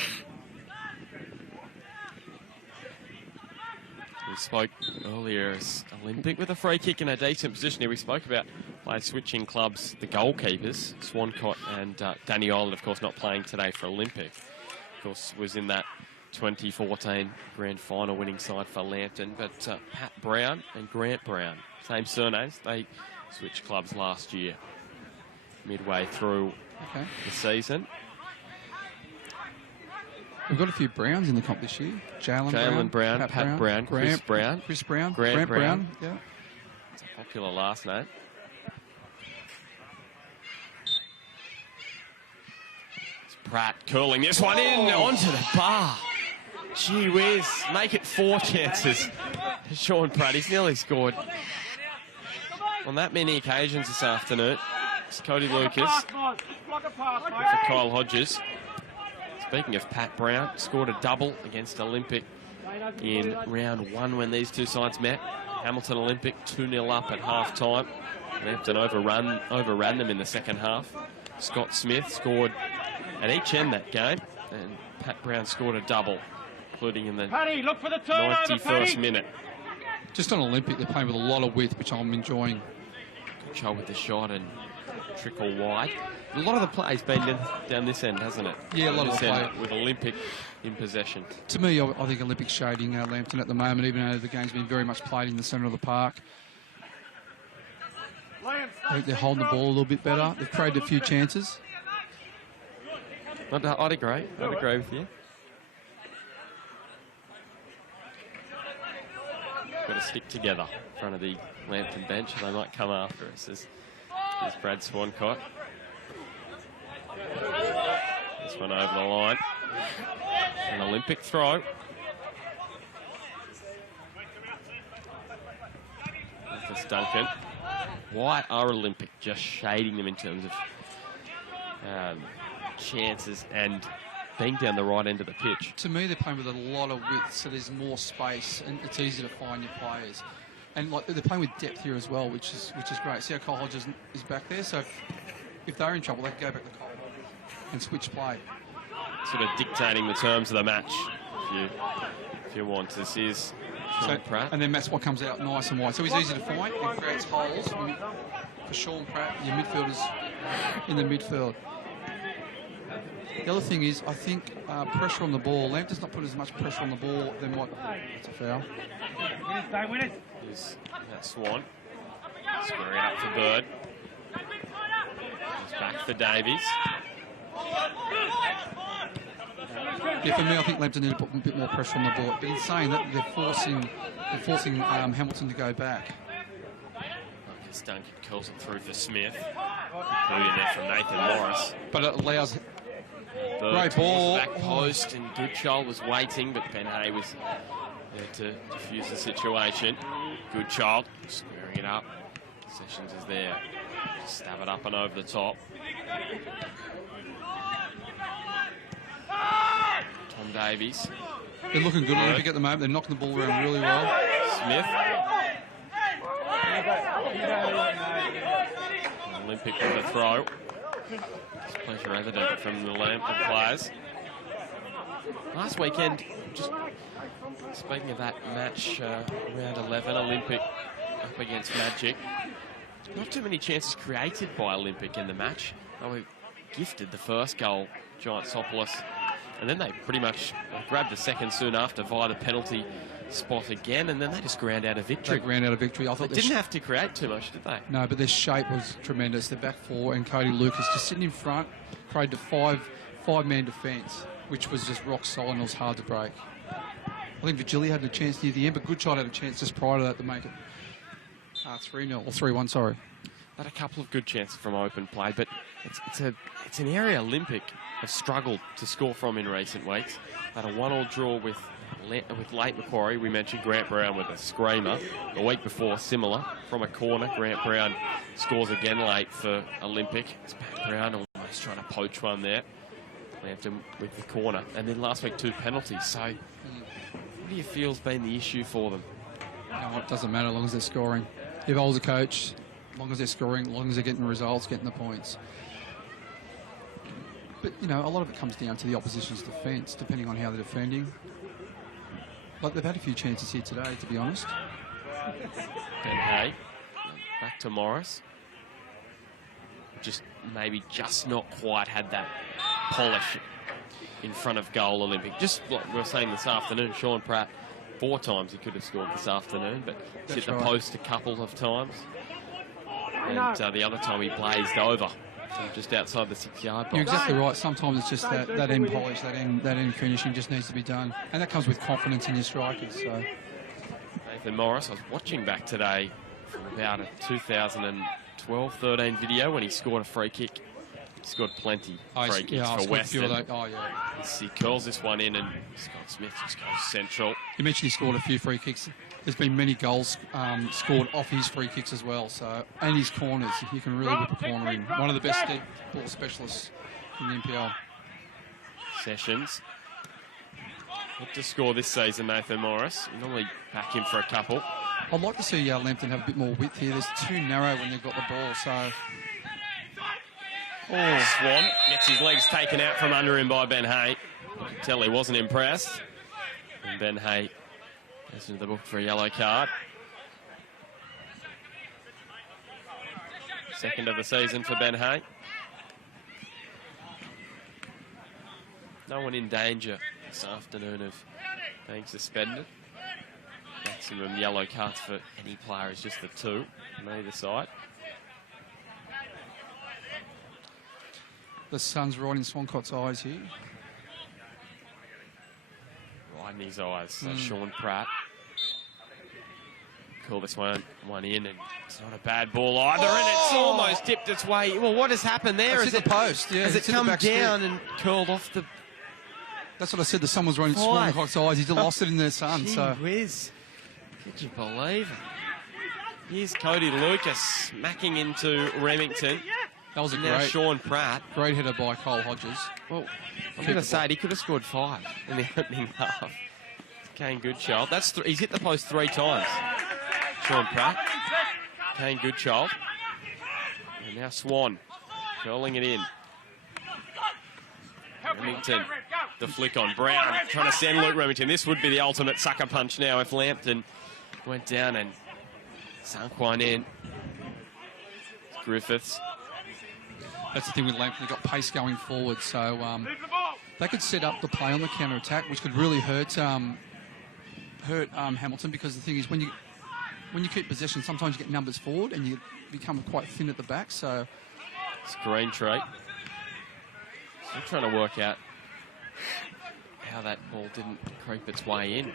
We spoke earlier as Olympic with a free kick in a decent position here. We spoke about players switching clubs, the goalkeepers, Swancott and Danny Ireland, of course, not playing today for Olympic. Of course, was in that 2014 grand final winning side for Lambton. But Pat Brown and Grant Brown, same surnames, they switched clubs last year, midway through the season. We've got a few Browns in the comp this year. Jalen Brown, Pat Brown, Chris Brown. Grant Brown. Yeah. It's a popular last name. It's Pratt curling this one in onto the bar. Gee whiz, make it 4 chances. Sean Pratt, he's nearly scored on that many occasions this afternoon. It's Cody Lucas for Kyle Hodges. Speaking of Pat Brown, scored a double against Olympic in round 1 when these two sides met. Hamilton Olympic 2-0 up at half-time. Lambton overran them in the second half. Scott Smith scored at each end that game, and Pat Brown scored a double, including in the 91st minute. Just on Olympic, they're playing with a lot of width, which I'm enjoying. Control with the shot and trickle wide. A lot of the play's been down this end, hasn't it? Yeah, a lot of the play. With Olympic in possession. To me, I think Olympic's shading Lambton at the moment, even though the game's been very much played in the centre of the park. I think they're holding the ball a little bit better. They've created a few chances. I'd agree. I'd agree with you. Got to stick together in front of the Lambton bench. They might come after us. There's Brad Swancott. This one over the line. An Olympic throw. That's Duncan. Why are Olympic just shading them in terms of chances and being down the right end of the pitch? To me, they're playing with a lot of width, so there's more space, and it's easy to find your players. And like they're playing with depth here as well, which is great. See how Cole Hodges is back there, so if they're in trouble, they can go back to Cole and switch play. Sort of dictating the terms of the match, if you want. This is Sean Pratt. And then that's what comes out nice and wide. So he's easy to find and creates holes for Sean Pratt, your midfielders in the midfield. The other thing is, I think pressure on the ball. Lambton's not putting as much pressure on the ball than what... It's a foul. Here's Swan. Squaring up for Bird. He's back for Davies. Yeah, for me, I think Lambton need to put a bit more pressure on the ball. But in saying that, they're forcing Hamilton to go back. Marcus Duncan curls it through for Smith. Including there from Nathan Morris. But it allows... Bird Great ball. Back post, and Goodchild was waiting, but Ben Hay was there to defuse the situation. Goodchild squaring it up. Sessions is there. Just stab it up and over the top. Tom Davies. They're looking good Olympic at the moment. They're knocking the ball around really well. Smith. Olympic with the throw. It's pleasure evident from the Lambton players. Last weekend, just speaking of that match, round 11, Olympic up against Magic. Not too many chances created by Olympic in the match. They were gifted the first goal, Giantsopoulos, and then they pretty much grabbed the second soon after via the penalty spot again, and then they just ground out a victory. They ground out a victory. I thought they didn't have to create too much, did they? No, but their shape was tremendous. The back four and Cody Lucas just sitting in front, created a five-man defence, which was just rock solid and it was hard to break. I think Virgili had a chance near the end, but Goodchild had a chance just prior to that to make it 3-0 or 3-1. Sorry. Had a couple of good chances from open play, but it's an area Olympic have struggled to score from in recent weeks. They had a 1-1 draw with late Macquarie. We mentioned Grant Brown with a screamer. The week before, similar, from a corner. Grant Brown scores again late for Olympic. It's Pat Brown almost trying to poach one there. Lambton with the corner. And then last week, 2 penalties. So what do you feel's been the issue for them? No, it doesn't matter as long as they're scoring. If I was a coach, as long as they're scoring, as long as they're getting the results, getting the points. But, you know, a lot of it comes down to the opposition's defence, depending on how they're defending. Like, they've had a few chances here today, to be honest. Ben Hay, back to Morris. Maybe not quite had that polish in front of goal Olympic. Just like we were saying this afternoon, Sean Pratt, 4 times he could have scored this afternoon, but he's hit the post a couple of times. And the other time he blazed over from just outside the 6-yard box. You're exactly right. Sometimes it's just that end polish, that end finishing just needs to be done. And that comes with confidence in your strikers. So. Nathan Morris, I was watching back today from about a 2012-13 video when he scored a free kick. He scored plenty free kicks for Western. He curls this one in and Scott Smith just goes central. You mentioned he scored a few free kicks. There's been many goals scored off his free kicks as well. So, and his corners, he can really whip a corner in. One of the best deep ball specialists in the NPL. Sessions. Look to score this season, Nathan Morris. You normally back him for a couple. I'd like to see Lambton have a bit more width here. There's too narrow when they've got the ball, so... Swan gets his legs taken out from under him by Ben Hay. You can tell he wasn't impressed. And Ben Hay goes into the book for a yellow card. Second of the season for Ben Hay. No one in danger this afternoon of being suspended. Maximum yellow cards for any player is just the 2 on either side. The sun's right in Swancott's eyes here. Right in his eyes. So Sean Pratt. Call this one in, and it's not a bad ball either, and it's almost dipped its way. Well, what has happened there? It's hit the post. Yeah, has it come down and curled off the... That's what I said. The sun was right in Swancott's eyes. He's lost it in the sun. Gee So whiz. Could you believe it? Here's Cody Lucas smacking into Remington. that was a Now great, Sean Pratt. great header by Cole Hodges. Well, I'm going to say it, he could have scored 5 in the opening half. Kane Goodchild. That's he's hit the post 3 times. Sean Pratt. Kane Goodchild. And now Swan curling it in. Remington, the flick on Brown, trying to send Luke Remington. This would be the ultimate sucker punch now if Lambton went down and sunk one in. Griffiths. That's the thing with Lambton. They've got pace going forward, so they could set up the play on the counter-attack, which could really hurt Hamilton, because the thing is, when you keep possession, sometimes you get numbers forward and you become quite thin at the back. So it's Green Tree. Still trying to work out how that ball didn't creep its way in.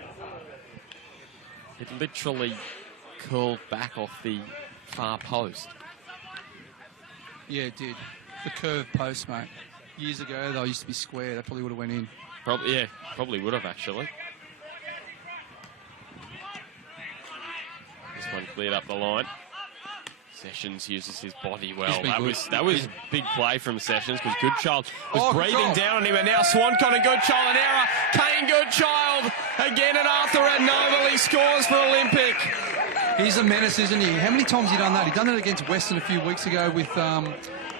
It literally curled back off the far post. yeah, it did. The curved post, mate. Years ago, they used to be square. That probably would have went in. Probably would have actually. This one cleared up the line. Sessions uses his body well. That was big play from Sessions, because Goodchild was breathing down on him, and now Swancott and Goodchild, an error. Kane Goodchild again, and Arthur Noble, he scores for Olympic. He's a menace, isn't he? How many times has he done that? He done it against Western a few weeks ago with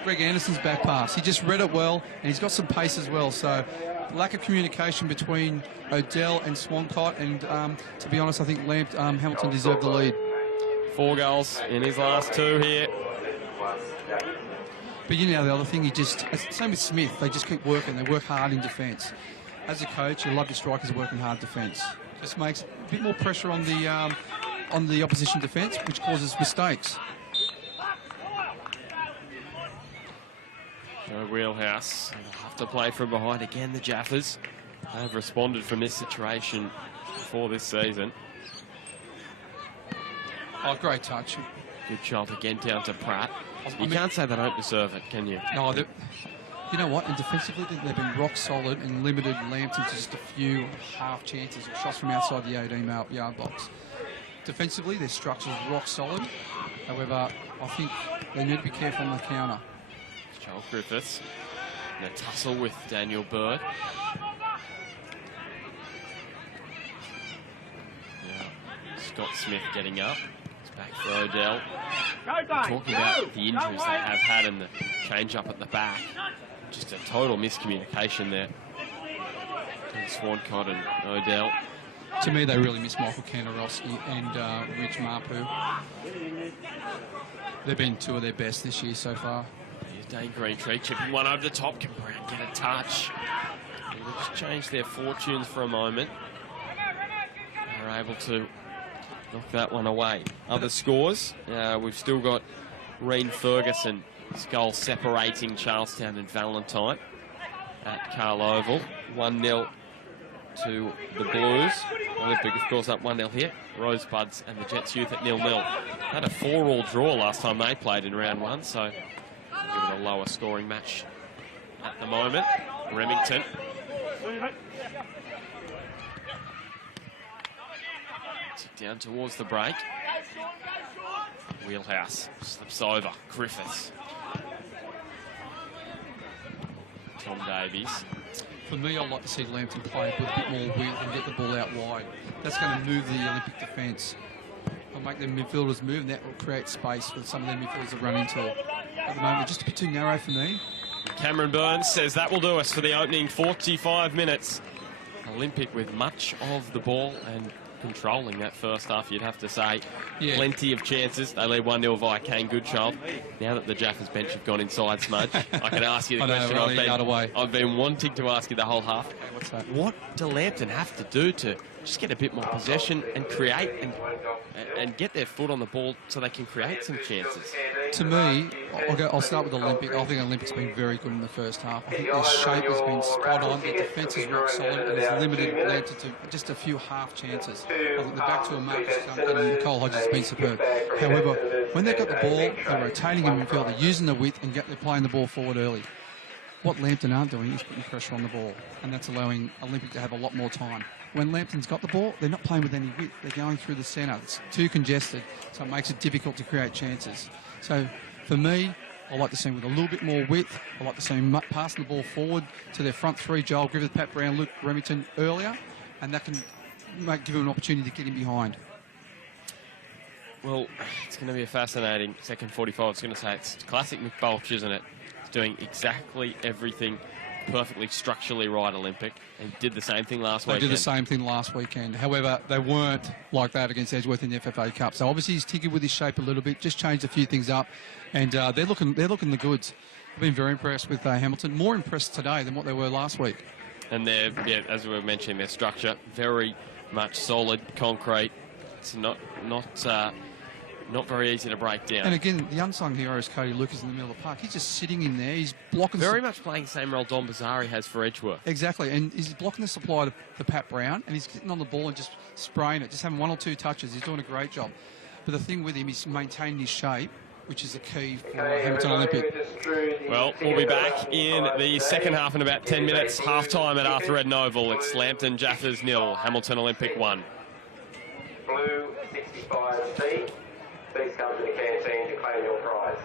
Greg Anderson's back pass. He just read it well, and he's got some pace as well. So lack of communication between Odell and Swancott, and to be honest, I think Hamilton deserved the lead. 4 goals in his last 2 here. But you know the other thing, same with Smith. They just keep working. They work hard in defence. As a coach, you love your strikers working hard defence. Just makes a bit more pressure on the opposition defence, which causes mistakes. No wheelhouse. They'll have to play from behind again. The Jaffas have responded from this situation before this season. Oh, great touch. Good shot again down to Pratt. You can't say they don't deserve it, can you? No, you know what? And defensively, they've been rock solid and limited Lambton to just a few half chances or shots from outside the 18-yard box. Defensively, their structure's rock solid. However, I think they need to be careful on the counter. Joel Griffiths in a tussle with Daniel Bird. Yeah, Scott Smith getting up. It's back for Odell. Talking about the injuries they have had and the change-up at the back. Just a total miscommunication there between Swancott and Odell. To me, they really miss Michael Kantarowski and Rich Marpu. They've been 2 of their best this year so far. Here's Dane Greentree chipping one over the top. Can Brown get a touch? They've just changed their fortunes for a moment. They're able to knock that one away. Other scores, we've still got Reen Ferguson, his goal separating Charlestown and Valentine at Carl Oval. 1-0 to the Blues. Olympic, of course, up 1-0 here. Rosebuds and the Jets Youth at 0-0. Had a 4-all draw last time they played in round 1, so give it a lower scoring match at the moment. Remington. Down towards the break. Wheelhouse slips over. Griffiths. Tom Davies. For me, I'd like to see Lambton play with a bit more width and get the ball out wide. That's going to move the Olympic defence. It'll make the midfielders move, and that will create space for some of their midfielders to run into. At the moment, they're just a bit too narrow for me. Cameron Burns says that will do us for the opening 45 minutes. Olympic with much of the ball and controlling that first half, you'd have to say. Yeah. Plenty of chances. They lead 1-0 via Kane Goodchild. Now that the Jaffas bench have gone inside Smudge, I can ask you the question I've been wanting to ask you the whole half. Okay, what's that? What do Lambton have to do to just get a bit more possession and create and get their foot on the ball so they can create some chances? To me, I'll start with Olympic. I think Olympic's been very good in the first half. I think their shape has been spot on. Their defence is rock solid and has limited Lambton to just a few half chances. I think the back to a Marcus Duncan and Nicole Hodges has been superb. However, when they've got the ball, they're rotating in midfield, they're using the width and they're playing the ball forward early. What Lambton aren't doing is putting pressure on the ball, and that's allowing Olympic to have a lot more time. When Lambton's got the ball, they're not playing with any width. They're going through the centre. It's too congested, so it makes it difficult to create chances. So for me, I like to see them with a little bit more width. I like to see them passing the ball forward to their front three, Joel Griffith, Pat Brown, Luke Remington earlier, and that can give them an opportunity to get in behind. Well, it's going to be a fascinating second 45. I was going to say it's classic McBulch, isn't it? It's doing exactly everything perfectly structurally right, Olympic, and did the same thing last weekend. They did the same thing last weekend. However, they weren't like that against Edgeworth in the FFA Cup. So obviously he's tinkered with his shape a little bit, just changed a few things up, and they're looking the goods. I've been very impressed with Hamilton. More impressed today than what they were last week. And they're, as we were mentioning, their structure very much solid, concrete. It's not very easy to break down. And again, the unsung hero is Cody Lucas in the middle of the park. He's just sitting in there. He's blocking. Very much playing the same role Don Bazari has for Edgeworth. Exactly, and he's blocking the supply to Pat Brown, and he's sitting on the ball and just spraying it, just having one or two touches. He's doing a great job. But the thing with him is maintaining his shape, which is the key for Hamilton Olympic. Well, we'll be back in the second half in about 10 minutes. Half-time at Arthur Eden Oval. It's Lambton Jaffas 0, Hamilton Olympic 1. Blue 65C. Please come to the canteen to claim your prize.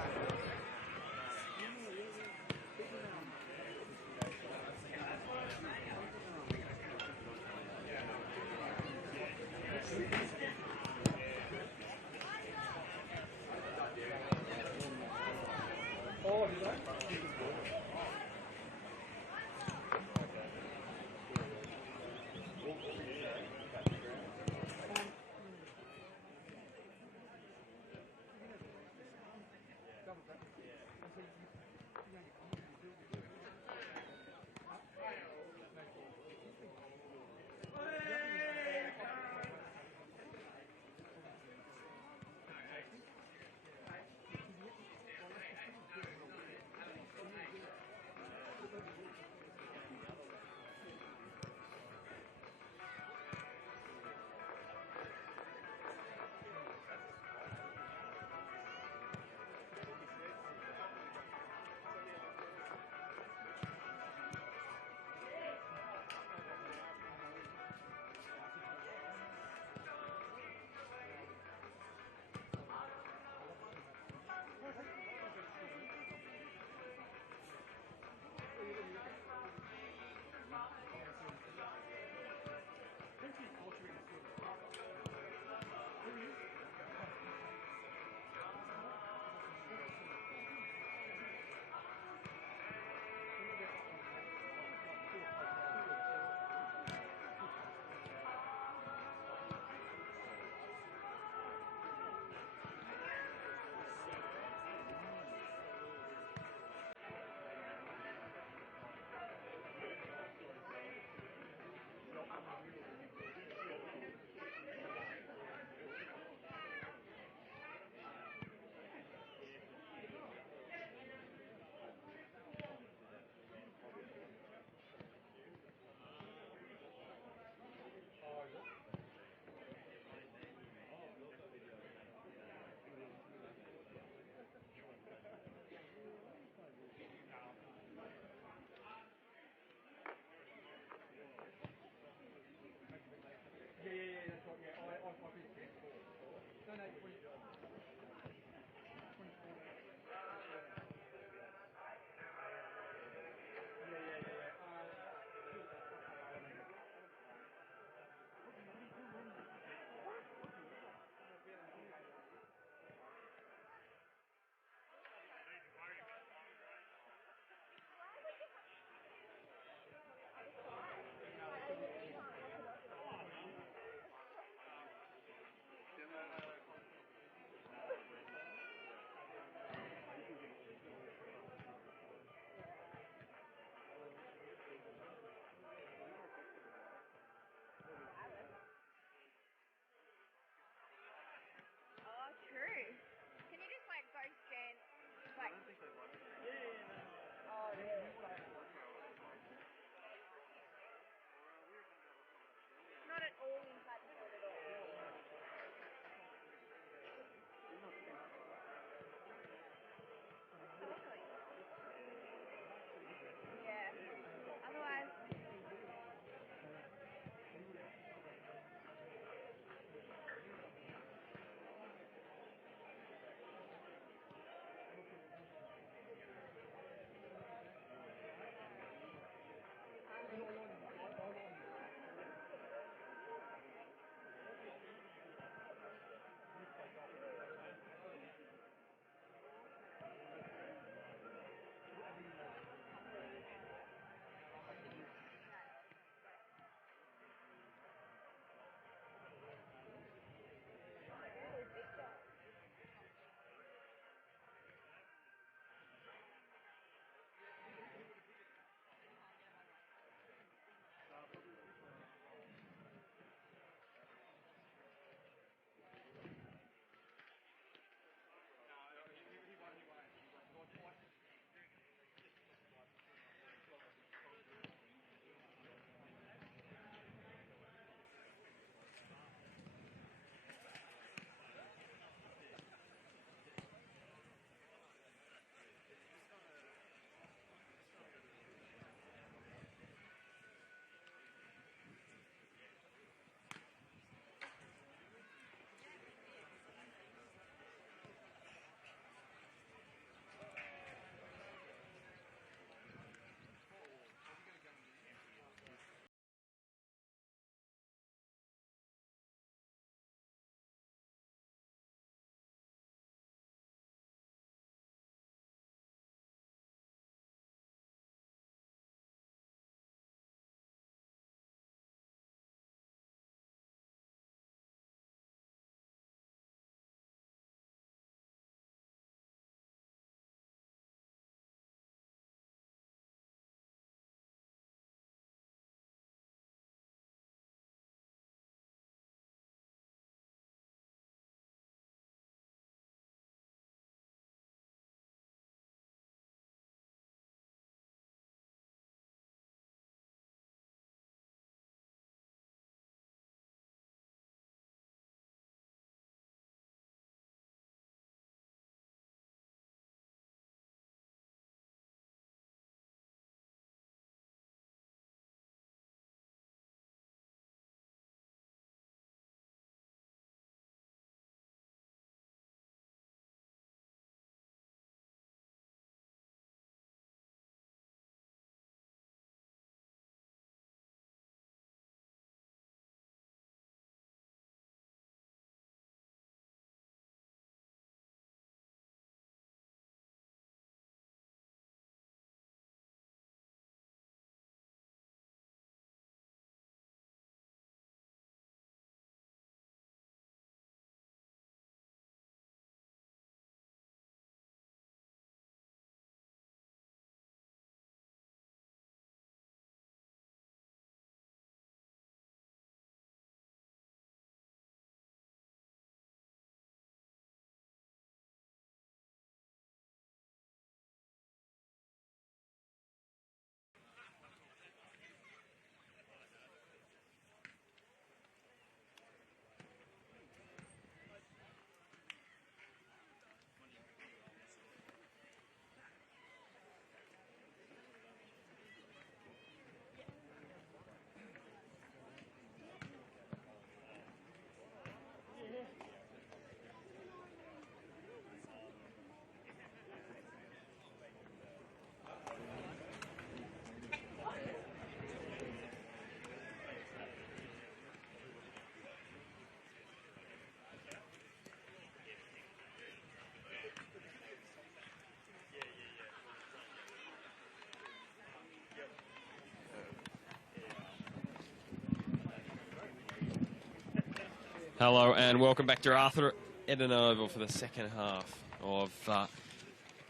Hello and welcome back to Arthur Eden Oval for the second half of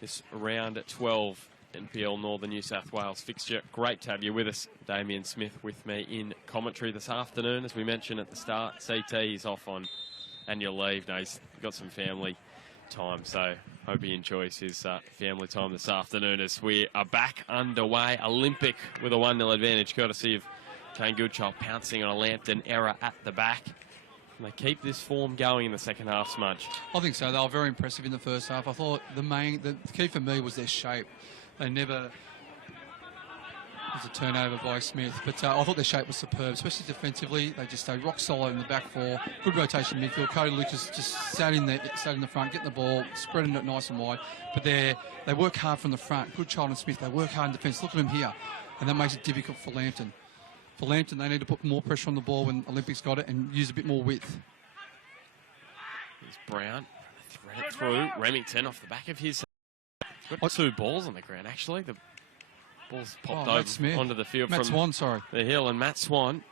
this round at 12 NPL Northern New South Wales fixture. Great to have you with us. Damien Smith with me in commentary this afternoon. As we mentioned at the start, CT is off on annual leave. No, he's got some family time, so hope he enjoys his family time this afternoon as we are back underway. Olympic with a 1-0 advantage, courtesy of Kane Goodchild pouncing on a Lambton error at the back. And they keep this form going in the second half, Smudge. I think so. They were very impressive in the first half. I thought the key for me was their shape. They never... It was a turnover by Smith, but I thought their shape was superb, especially defensively. They just stayed rock solid in the back four. Good rotation midfield. Cody Lucas just sat in the front, getting the ball, spreading it nice and wide. But they work hard from the front. Goodchild and Smith, they work hard in defence. Look at them here. And that makes it difficult for Lambton. For Lambton, they need to put more pressure on the ball when Olympics got it and use a bit more width. Here's Brown. Thread through. Remington off the back of his... Got two balls on the ground, actually. The ball's popped over onto the field Matt from Swan, sorry. The hill, and Matt Swan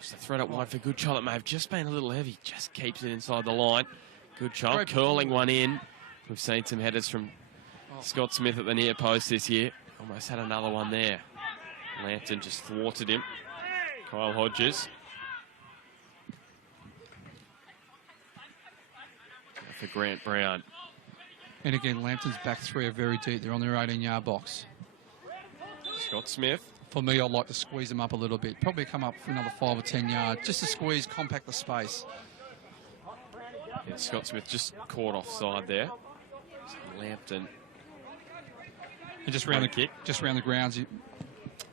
just a thread up wide for Goodchild. It may have just been a little heavy. Just keeps it inside the line. Goodchild curling one in. We've seen some headers from Scott Smith at the near post this year. Almost had another one there. Lambton just thwarted him. Kyle Hodges. For Grant Brown. And again, Lambton's back three are very deep. They're on their 18-yard box. Scott Smith. For me, I'd like to squeeze them up a little bit. Probably come up for another 5 or 10 yards. Just to squeeze, compact the space. Yeah, Scott Smith just caught offside there. So Lambton. And just round the grounds.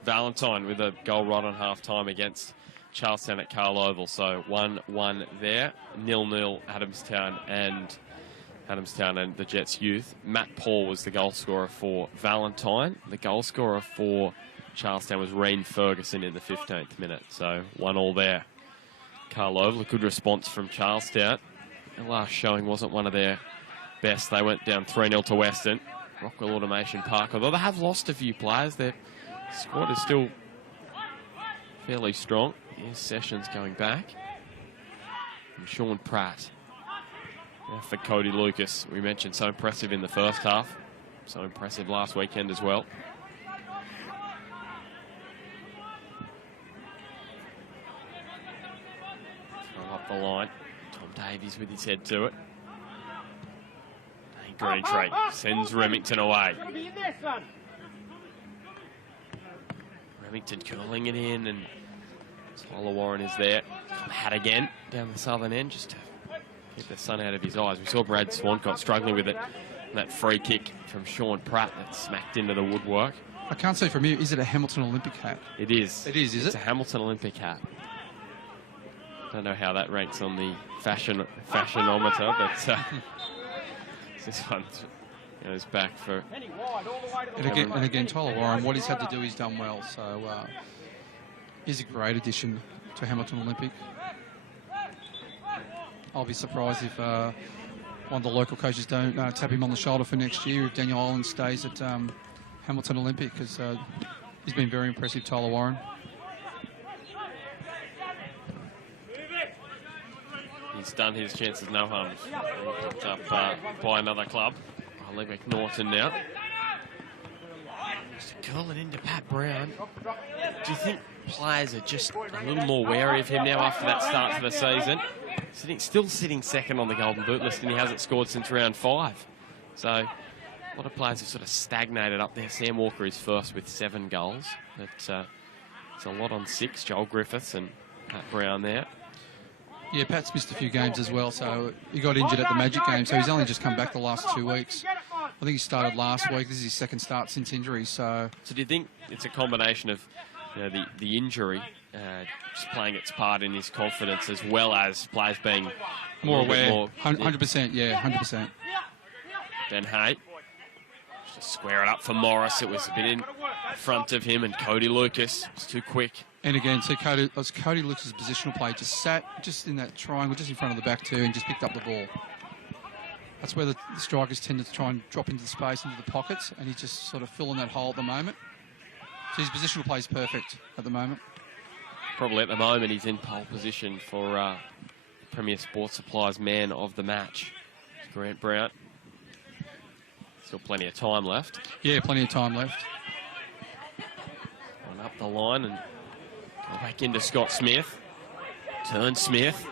Valentine with a goal right on half-time against Charlestown at Carl Oval. So 1-1 there. 0-0 Adamstown and the Jets youth. Matt Paul was the goal scorer for Valentine. The goal scorer for Charlestown was Reen Ferguson in the 15th minute. So 1-1 there. Carl Oval, a good response from Charlestown. The last showing wasn't one of their best. They went down 3-0 to Western. Rockwell Automation Park, although they have lost a few players, their squad is still fairly strong. Here's Sessions going back. And Sean Pratt. Now for Cody Lucas. We mentioned so impressive in the first half. So impressive last weekend as well. Throw up the line. Tom Davies with his head to it. Greentree sends Remington away. Remington curling it in, and Tyler Warren is there. Hat again down the southern end just to get the sun out of his eyes. We saw Brad Swancott struggling with it. And that free kick from Sean Pratt that smacked into the woodwork. I can't see from here, is it a Hamilton Olympic hat? It is. It is it? It's a Hamilton Olympic hat. Don't know how that ranks on the fashionometer, but this one goes back for... And again, Tyler Warren, what he's had to do, he's done well. So he's a great addition to Hamilton Olympic. I'll be surprised if one of the local coaches don't tap him on the shoulder for next year if Daniel Island stays at Hamilton Olympic, because he's been very impressive, Tyler Warren. He's done his chances no harm. Picked up by another club. Olympic Norton now. Just to curl it into Pat Brown. Do you think players are just a little more wary of him now after that start to the season? Still sitting second on the Golden Boot list, and he hasn't scored since round 5. So a lot of players have sort of stagnated up there. Sam Walker is first with 7 goals. But it's a lot on 6. Joel Griffiths and Pat Brown there. Yeah, Pat's missed a few games as well, so he got injured at the Magic game, so he's only just come back the last 2 weeks. I think he started last week. This is his second start since injury, so... So do you think it's a combination of the injury just playing its part in his confidence, as well as players being more aware? 100%, yeah, 100%. Ben Hay. Just square it up for Morris. It was a bit in front of him, and Cody Lucas was too quick. And again, so Cody Lucas' positional play just sat just in that triangle, just in front of the back two, and just picked up the ball. That's where the strikers tend to try and drop into the space, into the pockets, and he's just sort of filling that hole at the moment. So his positional play is perfect at the moment. Probably at the moment he's in pole position for Premier Sports Supplies Man of the Match. Grant Brown. Still plenty of time left. Yeah, plenty of time left. On up the line and go back into Scott Smith. Turn Smith.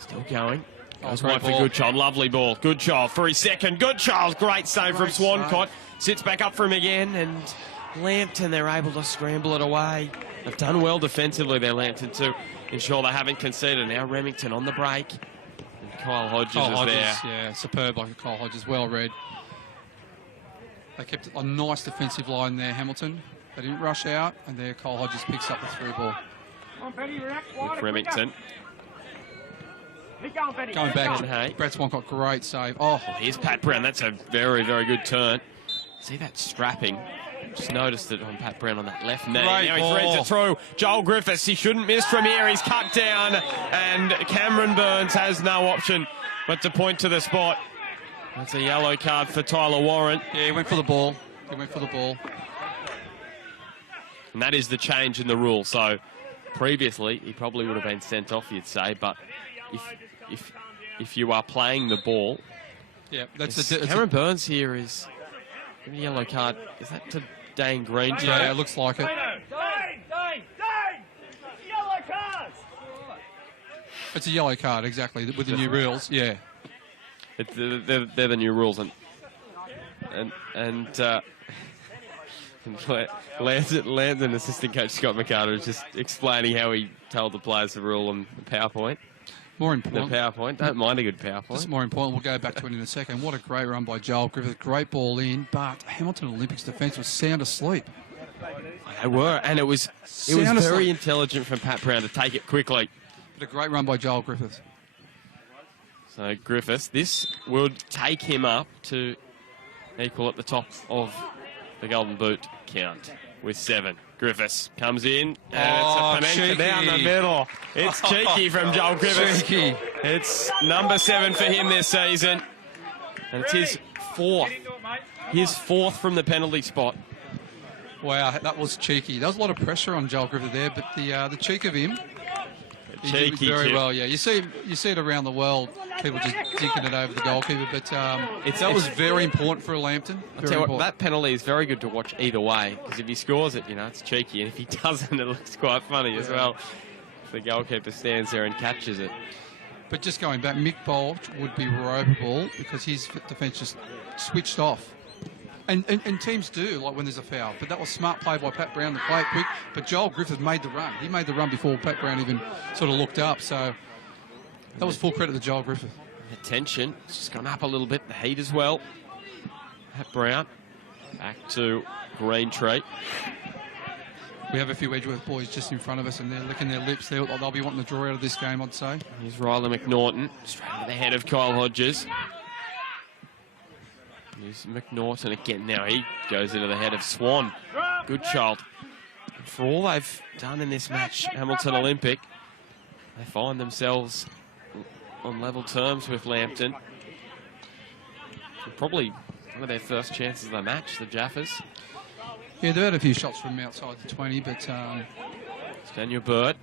Still going. Goes wide for Goodchild. Lovely ball. Goodchild for his second. Goodchild. Great save from Swancott. Sits back up for him again. And Lambton, they're able to scramble it away. They've done well defensively there, Lambton, to ensure they haven't conceded. Now Remington on the break. And Kyle Hodges is there. Yeah, superb by Kyle Hodges. Well read. They kept a nice defensive line there, Hamilton. They didn't rush out, and there Kyle Hodges picks up the through ball. With Remington. Going back, Brett Swancott, great save. Oh, here's Pat Brown. That's a very, very good turn. See that strapping? Just noticed it on Pat Brown on that left knee. Great now he ball. threads it through. Joel Griffiths, he shouldn't miss from here. He's cut down, and Cameron Burns has no option but to point to the spot. That's a yellow card for Tyler Warren. Yeah, he went for the ball. He went for the ball. And that is the change in the rule. So previously, he probably would have been sent off, you'd say, but if you are playing the ball, yeah, that's Cameron Burns here is a yellow card. Is that to Dane Green? Yeah, it looks like it. Dane! Yellow cards! It's a yellow card, exactly, with the new rules. Yeah. They're the new rules, and Lambton assistant coach Scott McCarter is just explaining how he told the players the rule on the PowerPoint. More important. The PowerPoint. Don't mind a good PowerPoint. This is more important. We'll go back to it in a second. What a great run by Joel Griffith. Great ball in, but Hamilton Olympics defence was sound asleep. They were, and it was very intelligent from Pat Brown to take it quickly. But a great run by Joel Griffith. So Griffiths, this would take him up to equal at the top of the Golden Boot count with 7. Griffiths comes in, and it's a Panenka down the middle. It's cheeky from Joel Griffiths. Cheeky. It's number 7 for him this season. And it's his 4th. His 4th from the penalty spot. Wow, that was cheeky. There was a lot of pressure on Joel Griffith there, but the cheek of him, he did very well. Yeah, you see it around the world. People just dinking it over the goalkeeper, but that was very important for Lambton. I'll tell you what, that penalty is very good to watch either way, because if he scores it, it's cheeky, and if he doesn't, it looks quite funny as well. If the goalkeeper stands there and catches it. But just going back, Mick Bolt would be ropeable because his defence just switched off. And teams do, like when there's a foul. But that was smart play by Pat Brown to play it quick. But Joel Griffith made the run. He made the run before Pat Brown even sort of looked up. So that was full credit to Joel Griffith. The tension has just gone up a little bit. The heat as well. Pat Brown back to Greentree. We have a few Edgeworth boys just in front of us, and they're licking their lips. They'll be wanting to draw out of this game, I'd say. Here's Riley McNaughton, straight into the head of Kyle Hodges. Here's McNaughton again now. He goes into the head of Swan. Good child. And for all they've done in this match, Hamilton Olympic, they find themselves on level terms with Lambton. Probably one of their first chances of the match, the Jaffas. Yeah, they've had a few shots from outside the 20, but... Daniel Bird.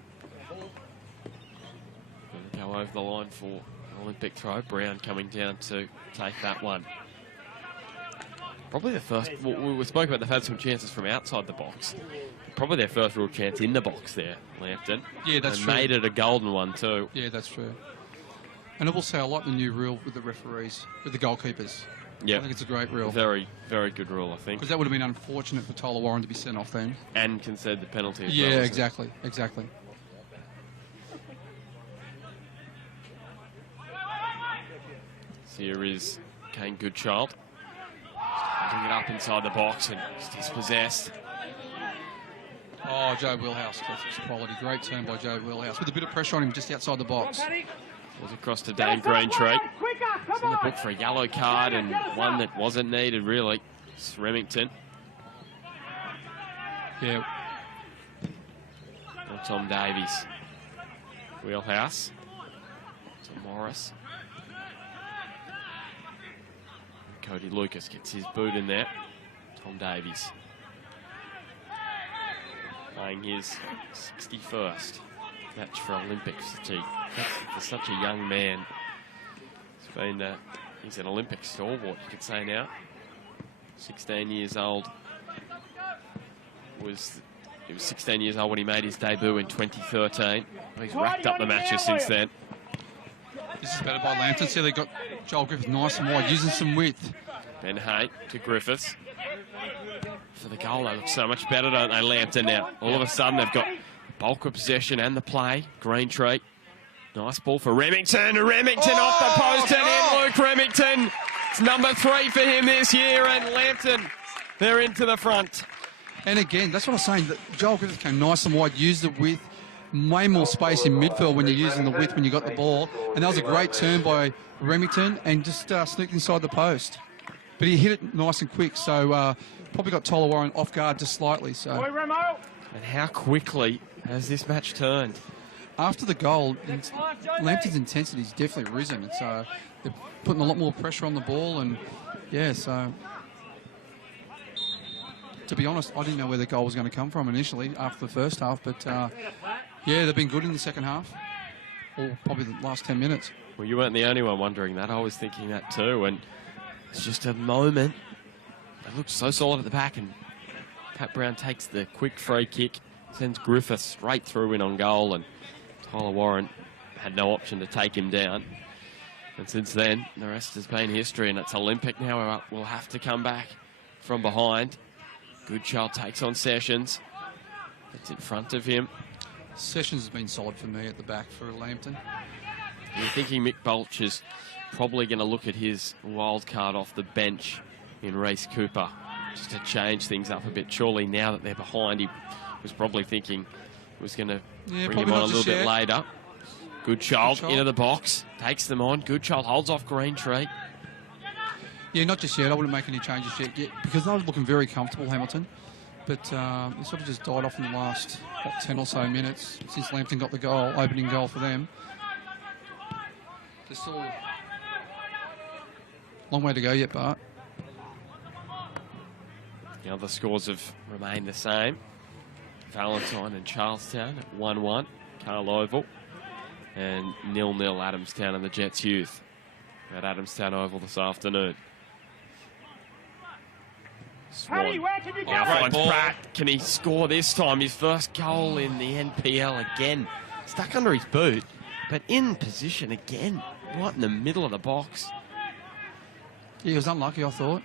Going to go over the line for Olympic throw. Brown coming down to take that one. Probably the first... we spoke about they've had some chances from outside the box. Probably their first real chance in the box there, Lambton. Yeah, that's true. And made it a golden one too. Yeah, that's true. And I will say I like the new rule with the referees, with the goalkeepers. Yeah, I think it's a great rule. Very, very good rule, I think. Because that would have been unfortunate for Tyler Warren to be sent off then. And concede the penalty as well. Yeah, exactly. So here is Kane Goodchild. Bring it up inside the box and just dispossessed. Oh, Joe Wilhouse. That's quality. Great turn by Joe Wilhouse. With a bit of pressure on him just outside the box. Was across to Dane Greentree. He's in the book for a yellow card and one that wasn't needed, really. It's Remington. Yeah. And Tom Davies. Wheelhouse. To Morris. Cody Lucas gets his boot in there. Tom Davies. Playing his 61st. match for Olympics. For such a young man. He's an Olympic stalwart, you could say now. 16 years old. He was 16 years old when he made his debut in 2013. He's racked up the matches since then. This is better by Lambton. See, they got Joel Griffith nice and wide, using some width. Ben Hay to Griffiths. For the goal, they look so much better, don't they, Lambton now? All of a sudden, they've got bulk of possession and the play. Greentree. Nice ball for Remington. Remington off the post and in Luke Remington. It's number 3 for him this year, and Lambton, they're into the front. And again, that's what I was saying. That Joel Griffith came nice and wide, used the width. Way more space in midfield when you're using the width when you got the ball. And that was a great turn by Remington and just sneaked inside the post. But he hit it nice and quick, so probably got Tyler Warren off guard just slightly. So. And how quickly has this match turned? After the goal, Lambton's intensity's definitely risen. And so they're putting a lot more pressure on the ball. And, yeah, so... To be honest, I didn't know where the goal was going to come from initially after the first half, but yeah, they've been good in the second half, or probably the last 10 minutes. Well, you weren't the only one wondering that. I was thinking that too, and it's just a moment. They looked so solid at the back, and Pat Brown takes the quick free kick, sends Griffith straight through in on goal, and Tyler Warren had no option to take him down. And since then, the rest has been history, and it's Olympic now. We'll have to come back from behind. Goodchild takes on Sessions. It's in front of him. Sessions has been solid for me at the back for Lambton. You're thinking Mick Bulch is probably going to look at his wild card off the bench in Reece Cooper just to change things up a bit. Surely now that they're behind, he was probably thinking he was going to bring him on a little bit later. Goodchild into the box, takes them on. Goodchild holds off Greentree. Yeah, not just yet. I wouldn't make any changes yet because they were looking very comfortable, Hamilton. But it sort of just died off in the last 10 or so minutes since Lambton got the goal, opening goal for them. There's still a long way to go yet, Bart. The other scores have remained the same. Valentine and Charlestown at 1-1, Carl Oval, and 0-0 Adamstown and the Jets Youth at Adamstown Oval this afternoon. Paddy, where can you go? Now finds Pratt. Can he score this time? His first goal in the NPL again. Stuck under his boot, but in position again, right in the middle of the box. Yeah, he was unlucky, I thought.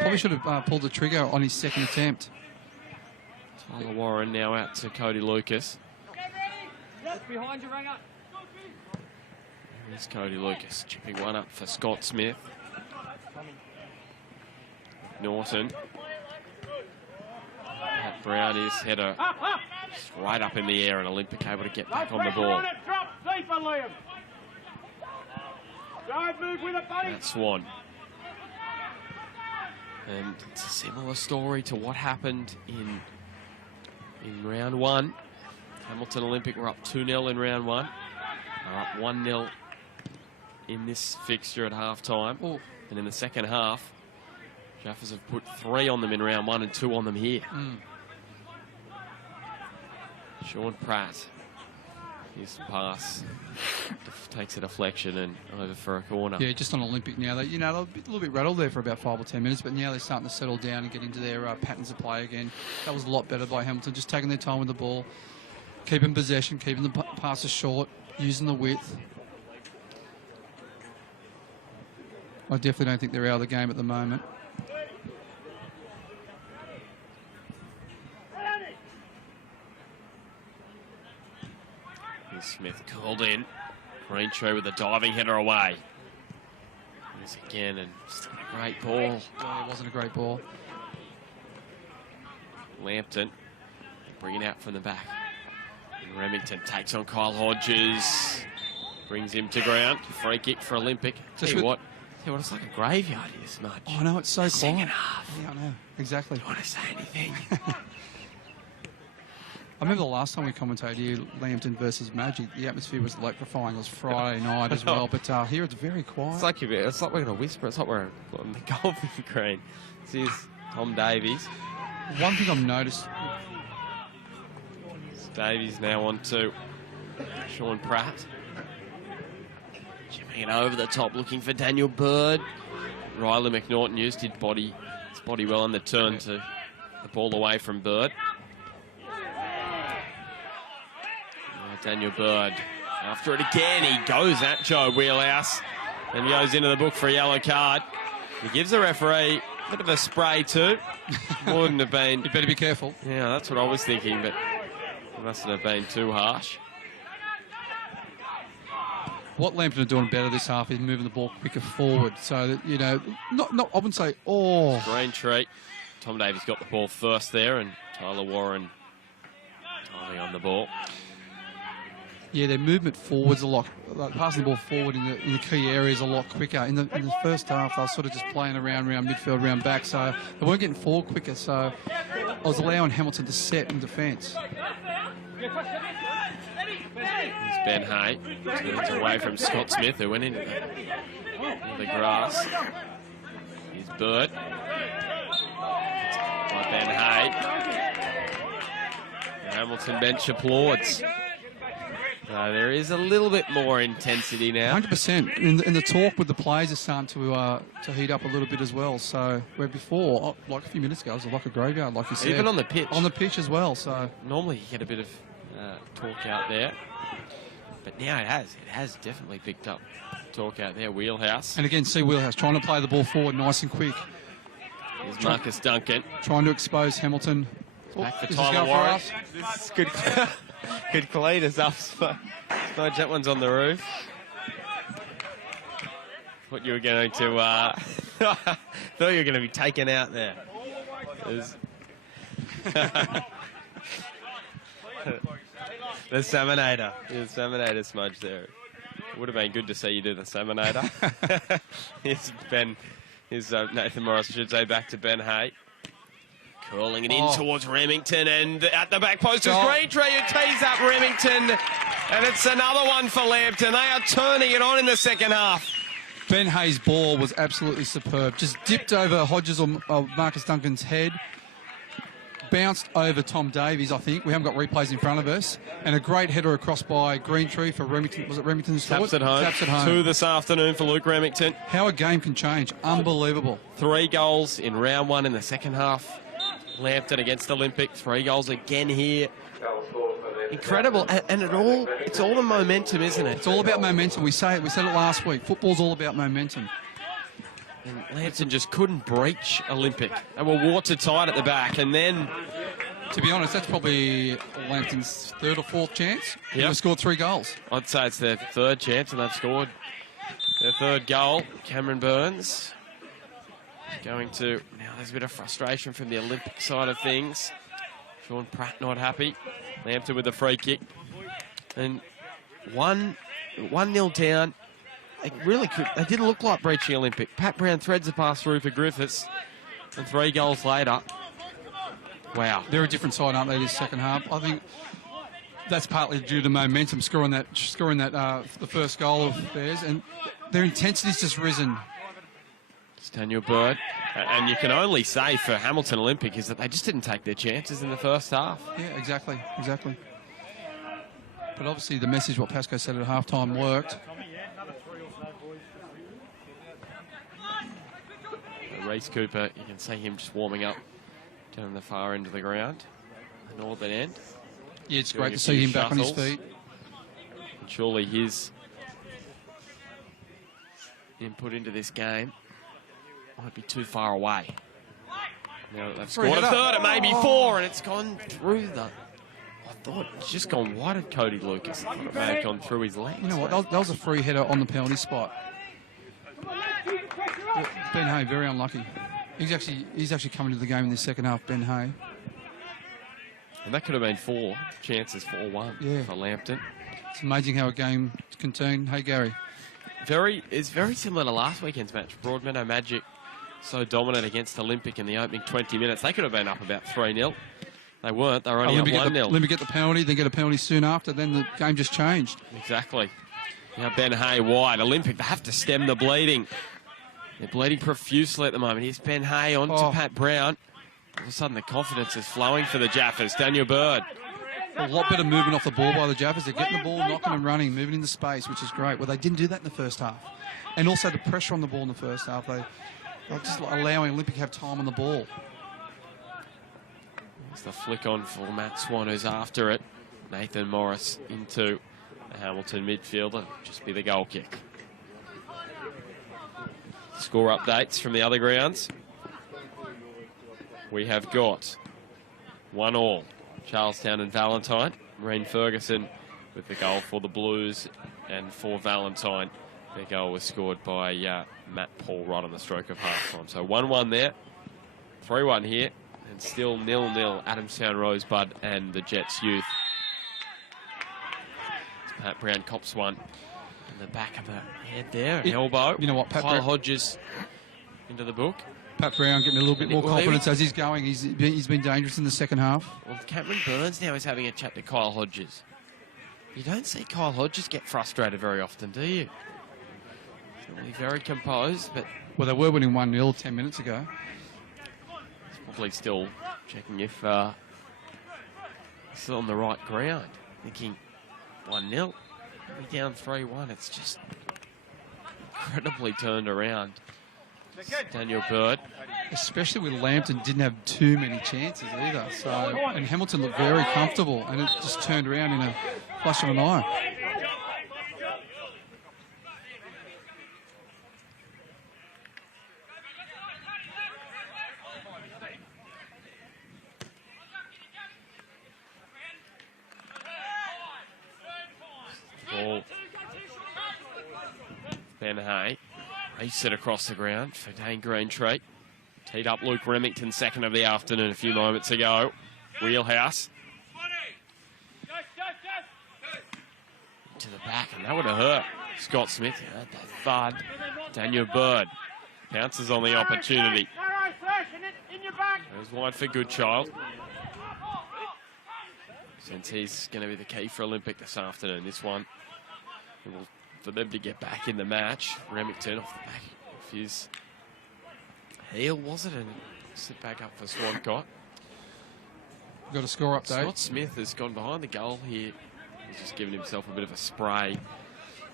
Probably should have pulled the trigger on his second attempt. Tyler Warren now out to Cody Lucas. Behind you, Ranger. Here's Cody Lucas chipping one up for Scott Smith. Norton. Pat Brown, his header right up in the air, and Olympic able to get back on the ball. That's Swan. And it's a similar story to what happened in round 1. Hamilton Olympic were up 2-0 in round 1. They're up 1-0 in this fixture at half-time. Oh. And in the second half, Jaffas have put 3 on them in round 1 and 2 on them here. Sean Pratt, his pass takes a deflection and over for a corner. Yeah, just on Olympic now. They were a little bit rattled there for about 5 or 10 minutes, but now they're starting to settle down and get into their patterns of play again. That was a lot better by Hamilton, just taking their time with the ball, keeping possession, keeping the passes short, using the width. I definitely don't think they're out of the game at the moment. Smith called in. Greentree with a diving header away. This again, and just a great ball. Oh, it wasn't a great ball. Lambton bringing out from the back. And Remington takes on Kyle Hodges. Brings him to ground. Free kick for Olympic. Tell you what, it's like a graveyard here this much. Oh, no, it's so quiet. Second half. Yeah, I know. Exactly. Do you want to say anything? I remember the last time we commentated here, Lambton versus Magic, the atmosphere was electrifying. It was Friday night as well, but here it's very quiet. It's like we're going to whisper. It's like we're on the golfing green. This is Tom Davies. One thing I've noticed... Davies now on to Sean Pratt. Jimmying it over the top, looking for Daniel Bird. Riley McNaughton used his body well on the turn to the ball away from Bird. Daniel Bird after it again. He goes at Joe Wheelhouse and goes into the book for a yellow card. He gives the referee a bit of a spray too. Wouldn't have been. You better be careful. Yeah, that's what I was thinking, but it mustn't have been too harsh. What Lambton are doing better this half is moving the ball quicker forward. So that, you know, not I wouldn't say, oh. Green Tree. Tom Davies got the ball first there, and Tyler Warren timing on the ball. Yeah, their movement forwards a lot, like passing the ball forward in the key areas a lot quicker. In the first half, they were sort of just playing around midfield, round back, so they weren't getting forward quicker. So I was allowing Hamilton to set in defence. It's Ben Hay. Turns away from Scott Smith, who went into the grass. Here's Bird. By Ben Hay. The Hamilton bench applauds. There is a little bit more intensity now. 100%. In the talk with the players is starting to heat up a little bit as well. So where before, like a few minutes ago, it was like a graveyard, like you said. Even on the pitch. On the pitch as well. So normally you get a bit of talk out there, but now it has definitely picked up talk out there. Wheelhouse. And again, see Wheelhouse trying to play the ball forward nice and quick. Here's Marcus Duncan. Trying to expose Hamilton. Back for Tyler Warren. This is good. Good clean us up. Smudge, that one's on the roof. Thought you were going to. Thought you were going to be taken out there. The Salmonator. The Salmonator Smudge there. It would have been good to see you do the Salmonator. Here's Ben. Here's Nathan Morris, I should say, back to Ben Hay. Curling it in towards Remington, and at the back post is Green Tree, who tees up Remington, and it's another one for Lambton. They are turning it on in the second half. Ben Hay's ball was absolutely superb. Just dipped over Hodges or Marcus Duncan's head, bounced over Tom Davies, I think. We haven't got replays in front of us. And a great header across by Green Tree for Remington. Was it Remington's Taps at home. Taps at home. 2 this afternoon for Luke Remington. How a game can change. Unbelievable. 3 goals in round 1 in the second half. Lambton against Olympic. 3 goals again here. Incredible. And it's all the momentum, isn't it? It's all about momentum. We said it last week. Football's all about momentum. And Lambton just couldn't breach Olympic. They were watertight at the back, and then... To be honest, that's probably Lambton's 3rd or 4th chance. Yep. They've scored 3 goals. I'd say it's their 3rd chance, and they've scored their 3rd goal. Cameron Burns going to... Now there's a bit of frustration from the Olympic side of things. Sean Pratt not happy. Lambton with the free kick. And 1-0 down. They really could. They didn't look like breaching Olympic. Pat Brown threads the pass through for Griffiths. And 3 goals later. Wow. They're a different side, aren't they, this second half? I think that's partly due to momentum, scoring that the first goal of theirs, and their intensity's just risen. It's Daniel Bird. And you can only say for Hamilton Olympic is that they just didn't take their chances in the first half. Yeah, exactly. But obviously the message, what Pascoe said at halftime, worked. Reece Cooper, you can see him just warming up down the far end of the ground, the northern end. Yeah, it's great to see him back on his feet. And surely his input into this game might be too far away. Now they've scored a 3rd, it may be 4, and it's gone through the... I thought it's just gone wide of Cody Lucas. I thought it may have gone through his legs. You know what? That was a free header on the penalty spot. Ben Hay, very unlucky. He's actually coming to the game in the second half, Ben Hay. And that could have been 4 chances, 4-1 for Lambton. It's amazing how a game can turn. Hey, Gary. It's very similar to last weekend's match. Broadmeadow Magic so dominant against Olympic in the opening 20 minutes. They could have been up about 3-0. They weren't. They were only up 1-0. Olympic get the penalty, then get a penalty soon after. Then the game just changed. Exactly. Now Ben Hay wide. Olympic, they have to stem the bleeding. They're bleeding profusely at the moment. Here's Ben Hay on to Pat Brown. All of a sudden, the confidence is flowing for the Jaffas. Daniel Bird. A lot better movement off the ball by the Jaffas. They're getting the ball, knocking and running, moving into space, which is great. Well, they didn't do that in the first half. And also the pressure on the ball in the first half. They're just allowing Olympic to have time on the ball. It's the flick on for Matt Swan, who's after it. Nathan Morris into the Hamilton midfielder. Just be the goal kick. Score updates from the other grounds. We have got 1-1. Charlestown and Valentine. Marine Ferguson with the goal for the Blues, and for Valentine, their goal was scored by Matt Paul right on the stroke of half-time. So 1-1 there, 3-1 here, and still 0-0 Adamstown Rosebud and the Jets Youth. Pat Brown cops one in the back of the head there, elbow. You know what, Pat Kyle Hodges into the book. Pat Brown getting a little bit more confidence as he's going. He's been dangerous in the second half. Well, Cameron Burns now is having a chat to Kyle Hodges. You don't see Kyle Hodges get frustrated very often, do you? He's normally very composed, but... Well, they were winning 1-0 10 minutes ago. He's probably still checking if he's still on the right ground. Thinking 1-0, we're down 3-1. It's just incredibly turned around. Daniel Bird. Especially with Lambton didn't have too many chances either. So, and Hamilton looked very comfortable, and it just turned around in a flash of an eye. Ball. Ben Hay. Race it across the ground for Dane Greentree. Teed up Luke Remington, second of the afternoon a few moments ago. Wheelhouse. To the back, and that would have hurt. Scott Smith had that thud. Daniel Bird pounces on the opportunity. Goes wide for Goodchild. Since he's going to be the key for Olympic this afternoon, this one. For them to get back in the match. Remington off the back of his heel, was it? And sit back up for Swancott. We've got a score update. Scott Smith has gone behind the goal here. He's just given himself a bit of a spray.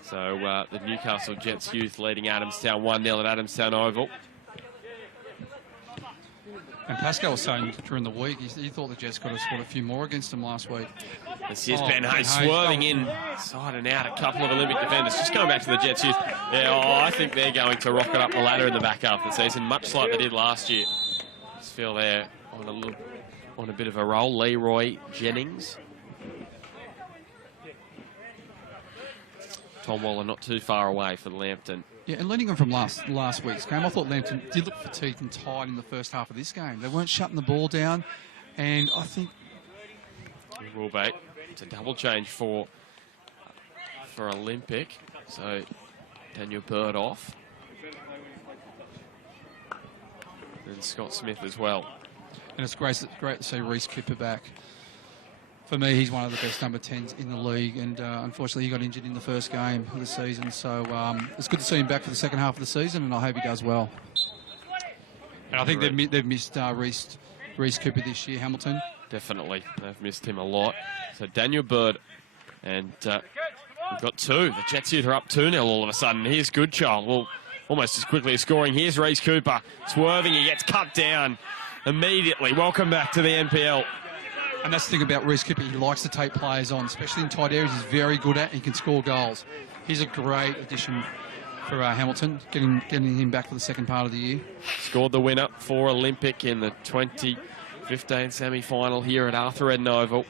So the Newcastle Jets Youth leading Adamstown 1-0 at Adamstown Oval. And Pascal was saying during the week, he thought the Jets could have scored a few more against him last week. This is Ben Hay swerving in side and out. A couple of Olympic defenders. Just going back to the Jets Youth. Yeah, I think they're going to rocket up the ladder in the back half of the season, much like they did last year. Just feel they're on a bit of a roll. Leroy Jennings. Tom Waller not too far away for Lambton. Yeah, and leading on from last week's game, I thought Lambton did look fatigued and tired in the first half of this game. They weren't shutting the ball down, and I think... Rulebait. It's a double change for Olympic. So Daniel Bird off. And Scott Smith as well. And it's great to see Reece Cooper back. For me, he's one of the best number 10s in the league, and unfortunately he got injured in the first game of the season. So it's good to see him back for the second half of the season, and I hope he does well. And I think they've missed Reece Cooper this year, Hamilton. Definitely. They've missed him a lot. So Daniel Bird, and we've got two. The Jets Youth are up 2-0 all of a sudden. Here's Goodchild. Well, almost as quickly as scoring. Here's Reece Cooper. Swerving, he gets cut down immediately. Welcome back to the NPL. And that's the thing about Reece Cooper. He likes to take players on, especially in tight areas. He's very good at, and he can score goals. He's a great addition for Hamilton, getting him back for the second part of the year. Scored the winner for Olympic in the 2015 semi-final here at Arthur Eden Oval.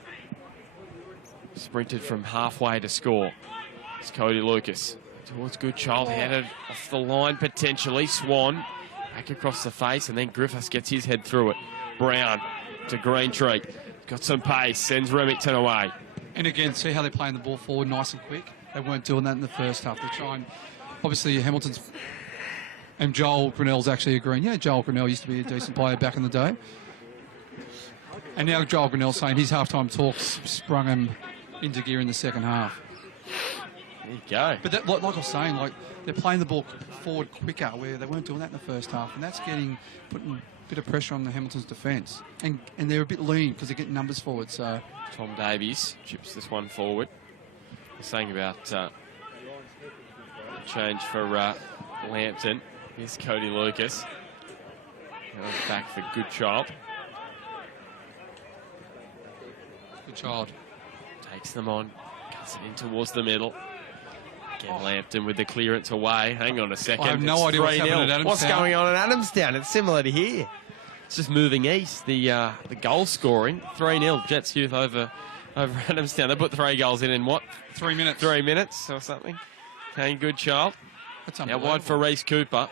Sprinted from halfway to score. It's Cody Lucas towards Goodchild, headed off the line potentially. Swan back across the face, and then Griffiths gets his head through it. Brown to Greentree. Got some pace, sends Remington away. And again, see how they're playing the ball forward nice and quick? They weren't doing that in the first half. They're trying, obviously Hamilton's, and Joel Grinnell's actually agreeing. Yeah, Joel Grinnell used to be a decent player back in the day. And now Joel Grinnell's saying his halftime talks sprung him into gear in the second half. There you go. But that, like I was saying, like they're playing the ball forward quicker, where they weren't doing that in the first half, and that's putting a bit of pressure on the Hamilton's defence. And they're a bit lean because they're getting numbers forward. So Tom Davies chips this one forward. Saying about change for Lambton. Here's Cody Lucas. Back for Good Child. Good Child. Takes them on. Cuts it in towards the middle. Again, Lambton with the clearance away. Hang on a second. I have no idea what's happening at Adamstown. What's going on at Adamstown? It's similar to here. It's just moving east. The goal scoring. 3-0 Jets Youth over Adamstown. They put 3 goals in what? 3 minutes. 3 minutes or something. Kane Good Child. That's Now unbelievable. wide for Reece Cooper.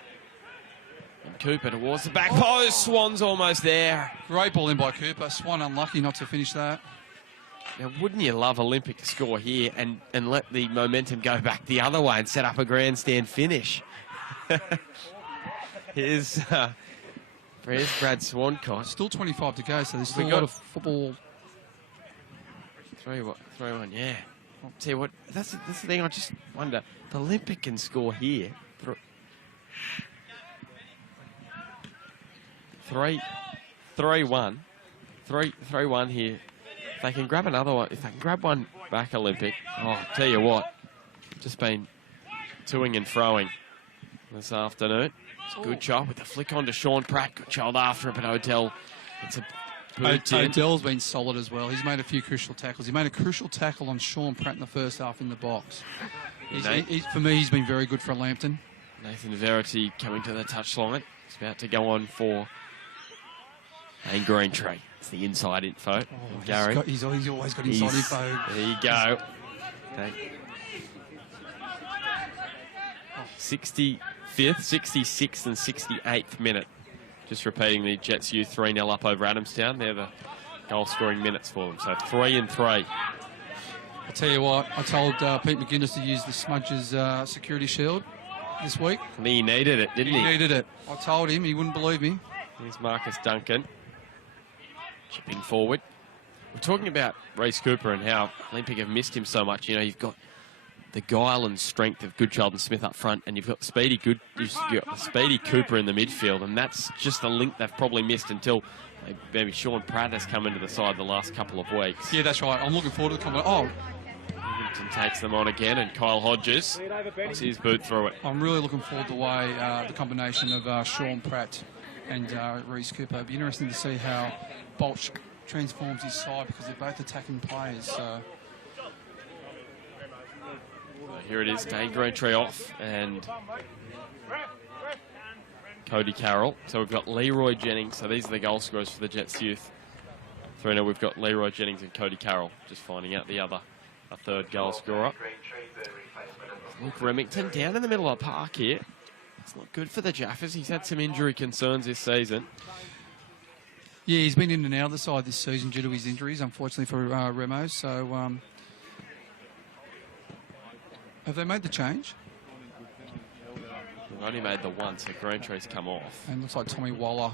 And Cooper towards the back post. Swan's almost there. Great ball in by Cooper. Swan unlucky not to finish that. Now, wouldn't you love Olympic to score here and let the momentum go back the other way and set up a grandstand finish? Here's Brad Swancott. Still 25 to go, so there's still We a lot got- of football. 3-1, yeah. I'll tell you what, that's the thing. I just wonder, the Olympic can score here. 3-1. 3-1 here. If they can grab another one, if they can grab one back, Olympic, oh, I'll tell you what, just been toing and froing this afternoon. It's a good job with the flick on to Sean Pratt. Good child after it, but Odell, it's a boot in. Odell's been solid as well. He's made a few crucial tackles. He made a crucial tackle on Sean Pratt in the first half in the box. For me, he's been very good for Lambton. Nathan Verity coming to the touchline. He's about to go on for a green tree. It's the inside info. Gary. He's always got inside info. There you go. Okay. 65th, 66th and 68th minute. Just repeating the Jets Youth 3-0 up over Adamstown. They're the goal scoring minutes for them. So 3 and 3. I'll tell you what, I told Pete McGuinness to use the Smudges security shield this week. He needed it, didn't he? He needed it. I told him, he wouldn't believe me. Here's Marcus Duncan. Chipping forward. We're talking about Reece Cooper and how Olympic have missed him so much. You know, you've got the guile and strength of Goodchild and Smith up front, and you've got Speedy Cooper in the midfield, and that's just the link they've probably missed until maybe Sean Pratt has come into the side the last couple of weeks. Yeah, that's right. I'm looking forward to the comment. Oh, Lambton takes them on again, and Kyle Hodges puts his boot through it. I'm really looking forward to the way the combination of Sean Pratt and Reece Cooper. It'll be interesting to see how Bolch transforms his side because they're both attacking players. So Here it is, Dane Greentree off, and Cody Carroll. So we've got Leroy Jennings. So these are the goal scorers for the Jets Youth. 3-0, we've got Leroy Jennings and Cody Carroll. Just finding out a third goal scorer. Luke Remington down in the middle of the park here. It's not good for the Jaffas. He's had some injury concerns this season. yeah, he's been in and out of the side this season due to his injuries, unfortunately for Remo. So have they made the change? We've only made the one, so Greentree's come off. And looks like Tommy Waller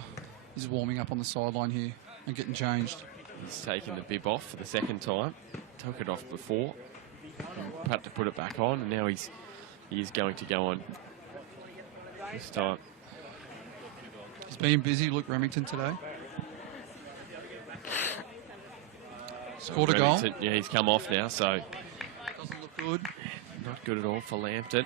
is warming up on the sideline here and getting changed. He's taken the bib off for the second time. Took it off before. Had to put it back on, and now he is going to go on this time. He's been busy, Luke Remington, today. Scored a goal. Remington, yeah, he's come off now, so Doesn't look good. not good at all for Lambton.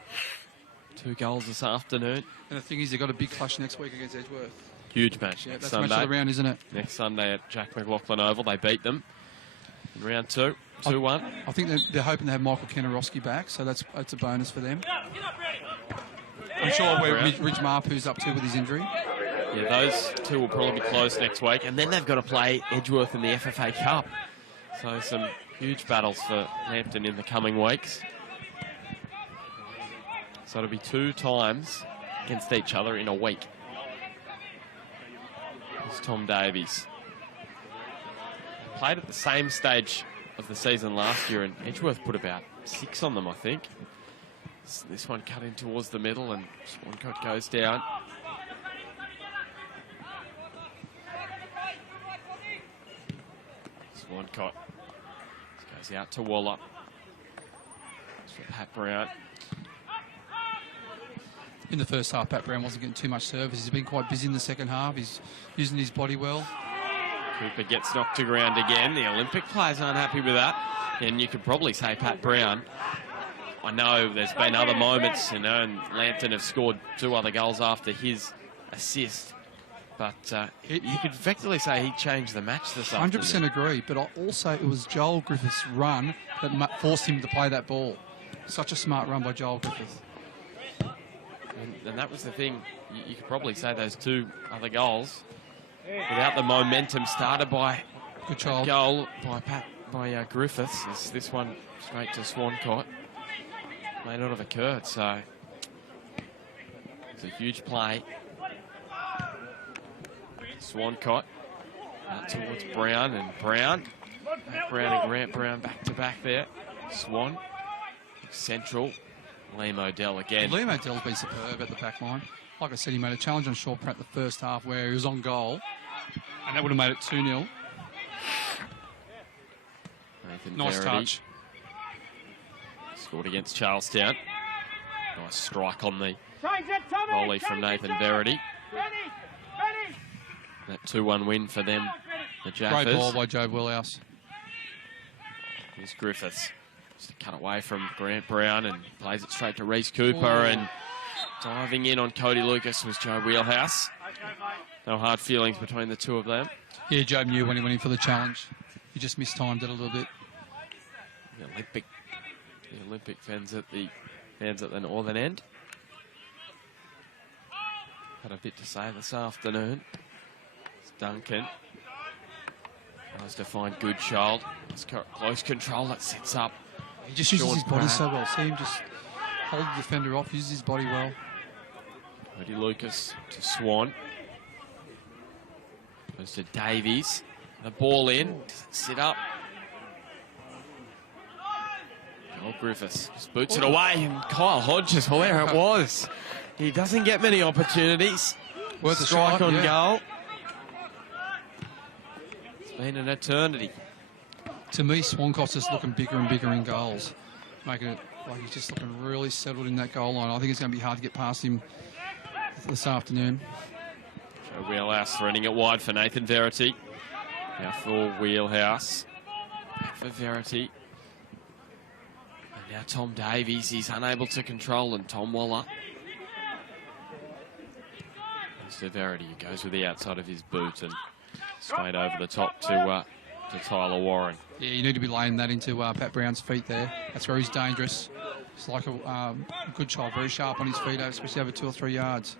2 goals this afternoon. And the thing is, they've got a big clash next week against Edgeworth. Huge match Yeah, next that's the match of Sunday. the round, isn't it? Next Sunday at Jack McLaughlin Oval. They beat them in round 2, 2-1. I think they're hoping to have Michael Kenarowski back, so that's a bonus for them. I'm sure where Rich Marpoo's up to with his injury. Yeah, those 2 will probably be close next week. And then they've got to play Edgeworth in the FFA Cup. So some huge battles for Lambton in the coming weeks. So it'll be 2 times against each other in a week. It's Tom Davies. Played at the same stage of the season last year, and Edgeworth put about 6 on them, I think. This one cut in towards the middle, and Swancott goes down. Swancott goes out to Waller. It's for Pat Brown. In the first half, Pat Brown wasn't getting too much service. He's been quite busy in the second half. He's using his body well. Cooper gets knocked to ground again. The Olympic players aren't happy with that. And you could probably say Pat Brown. I know there's been other moments, you know, and Lambton have scored 2 other goals after his assist. But you could effectively say he changed the match this afternoon. 100% agree, but also it was Joel Griffith's run that forced him to play that ball. Such a smart run by Joel Griffith. And that was the thing. You could probably say those 2 other goals, without the momentum started by good child goal by Griffiths, as this one straight to Swancott may not have occurred. So it's a huge play. Swancott out towards Brown, and Brown and Grant Brown back to back there. Swan central. Liam O'Dell again. Liam O'Dell's been superb at the back line. Like I said, he made a challenge on Shaw Pratt the first half where he was on goal, and that would have made it 2-0. Nice touch. Scored against Charlestown. Nice strike on the volley from Nathan Verity. That 2-1 win for them, the Jaffas. Great ball by Joe Willhouse. Here's Griffiths. Just to cut away from Grant Brown and plays it straight to Reece Cooper. And diving in on Cody Lucas was Joe Wheelhouse. No hard feelings between the 2 of them. Yeah, Joe knew when he went in for the challenge. He just mistimed it a little bit. The Olympic fans at the northern end had a bit to say this afternoon. It's Duncan tries to find Goodchild. It's close control that sets up. He just uses his body so well. See him just hold the defender off, uses his body well. Cody Lucas to Swan. Goes to Davies. The ball in. Doesn't sit up. Joel Griffiths just boots it away, and Kyle Hodges, where it was. He doesn't get many opportunities. Worth a strike shot, on yeah. goal. It's been an eternity. To me, Swancott's just looking bigger and bigger in goals, making it like he's just looking really settled in that goal line. I think it's going to be hard to get past him this afternoon. Joe Wheelhouse threading it wide for Nathan Verity. Now for Wheelhouse. Back for Verity. And now Tom Davies. He's unable to control, and Tom Waller. Mr. Verity goes with the outside of his boot and straight over the top to Tyler Warren. Yeah, you need to be laying that into Pat Brown's feet there. That's where he's dangerous. It's like a good child, very sharp on his feet, especially over 2 or 3 yards.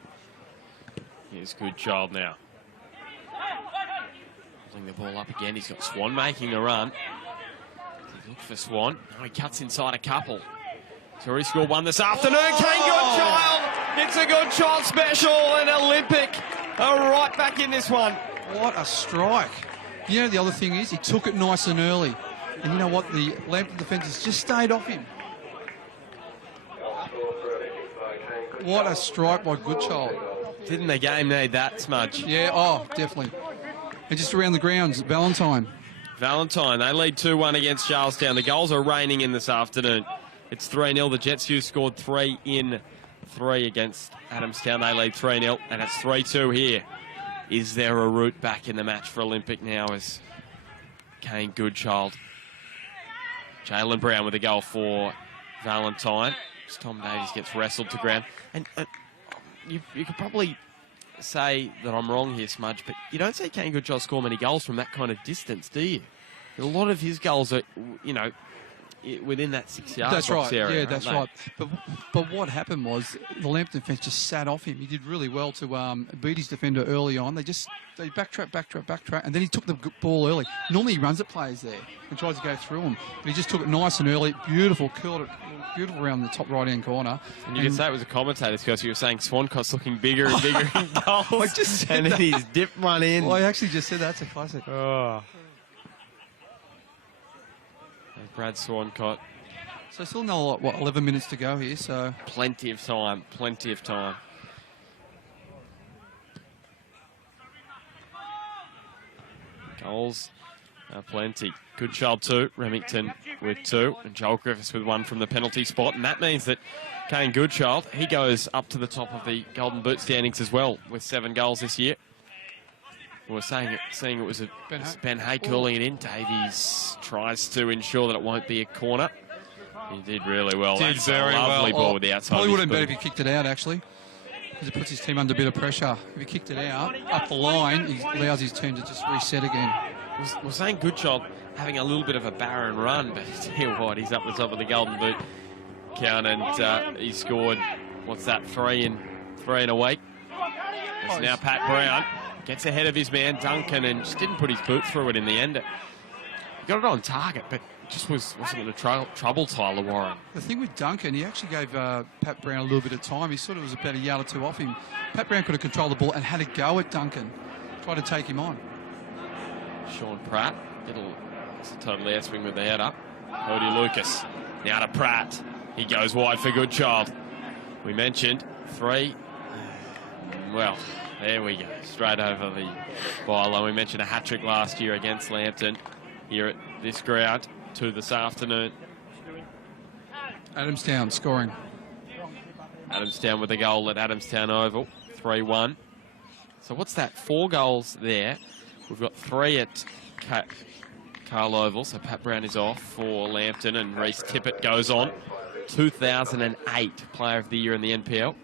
Here's Goodchild now. Pulling the ball up again. He's got Swan making a run. Look for Swan. Oh, he cuts inside a couple. He's already scored 1 this afternoon. Kane Goodchild. It's a Goodchild special, and Olympic are right back in this one. What a strike. You know, the other thing is he took it nice and early. And you know what? The Lambton defenders just stayed off him. What a strike by Goodchild. Didn't the game need that, Smudge? Yeah, oh, definitely. And just around the grounds, Valentine. Valentine, they lead 2-1 against Charlestown. The goals are raining in this afternoon. It's 3-0. The Jets scored 3 in 3 against Adamstown. They lead 3-0, and it's 3-2 here. Is there a route back in the match for Olympic now as Kane Goodchild? Jalen Brown with a goal for Valentine. As Tom Davies gets wrestled to ground. And you could probably say that I'm wrong here, Smudge, but you don't see Kane Goodchild score many goals from that kind of distance, do you? A lot of his goals are, you know, within that 6-yard That's right. area. Yeah, that's right. But what happened was the Lambton defence just sat off him. He did really well to beat his defender early on. They backtrack, and then he took the ball early. Normally he runs at players there and tries to go through them, but he just took it nice and early. Beautiful, curled it beautiful around the top right-hand corner. And you could say it was a commentator's because you were saying Swancott's looking bigger and bigger in goals. I just said and that. then he's dipped one in. Well, I actually just said that's a classic. Oh. Brad Swancott. So still no, what, 11 minutes to go here, so... Plenty of time. Goals plenty. Goodchild 2, Remington with 2, and Joel Griffiths with 1 from the penalty spot. And that means that Kane Goodchild, he goes up to the top of the Golden Boot standings as well with 7 goals this year. We were seeing it was Ben Hay calling it in. Davies tries to ensure that it won't be a corner. He did really well. Did That's very a lovely well. ball with the outside. Probably would have of been his better if he kicked it out, actually, because it puts his team under a bit of pressure. If he kicked it out, up the line, he allows his team to just reset again. We're saying Goodchild having a little bit of a barren run, but tell you what, he's up the top of the Golden Boot count, and he scored, what's that, 3 in a week. It's now Pat Brown. Gets ahead of his man, Duncan, and just didn't put his boot through it in the end. He got it on target, but just wasn't going to trouble Tyler Warren. The thing with Duncan, he actually gave Pat Brown a little bit of time. He sort of was about a yard or two off him. Pat Brown could have controlled the ball and had a go at Duncan, try to take him on. Sean Pratt, it's a total air swing with the head up. Cody Lucas, now to Pratt. He goes wide for Goodchild. We mentioned 3. Well, there we go, straight over the byline. We mentioned a hat-trick last year against Lambton here at this ground, 2 this afternoon. Adamstown scoring. Adamstown with a goal at Adamstown Oval, 3-1. So what's that, 4 goals there. We've got 3 at Carl Oval, so Pat Brown is off for Lambton, and Reece Tippett goes on. 2008 Player of the Year in the NPL.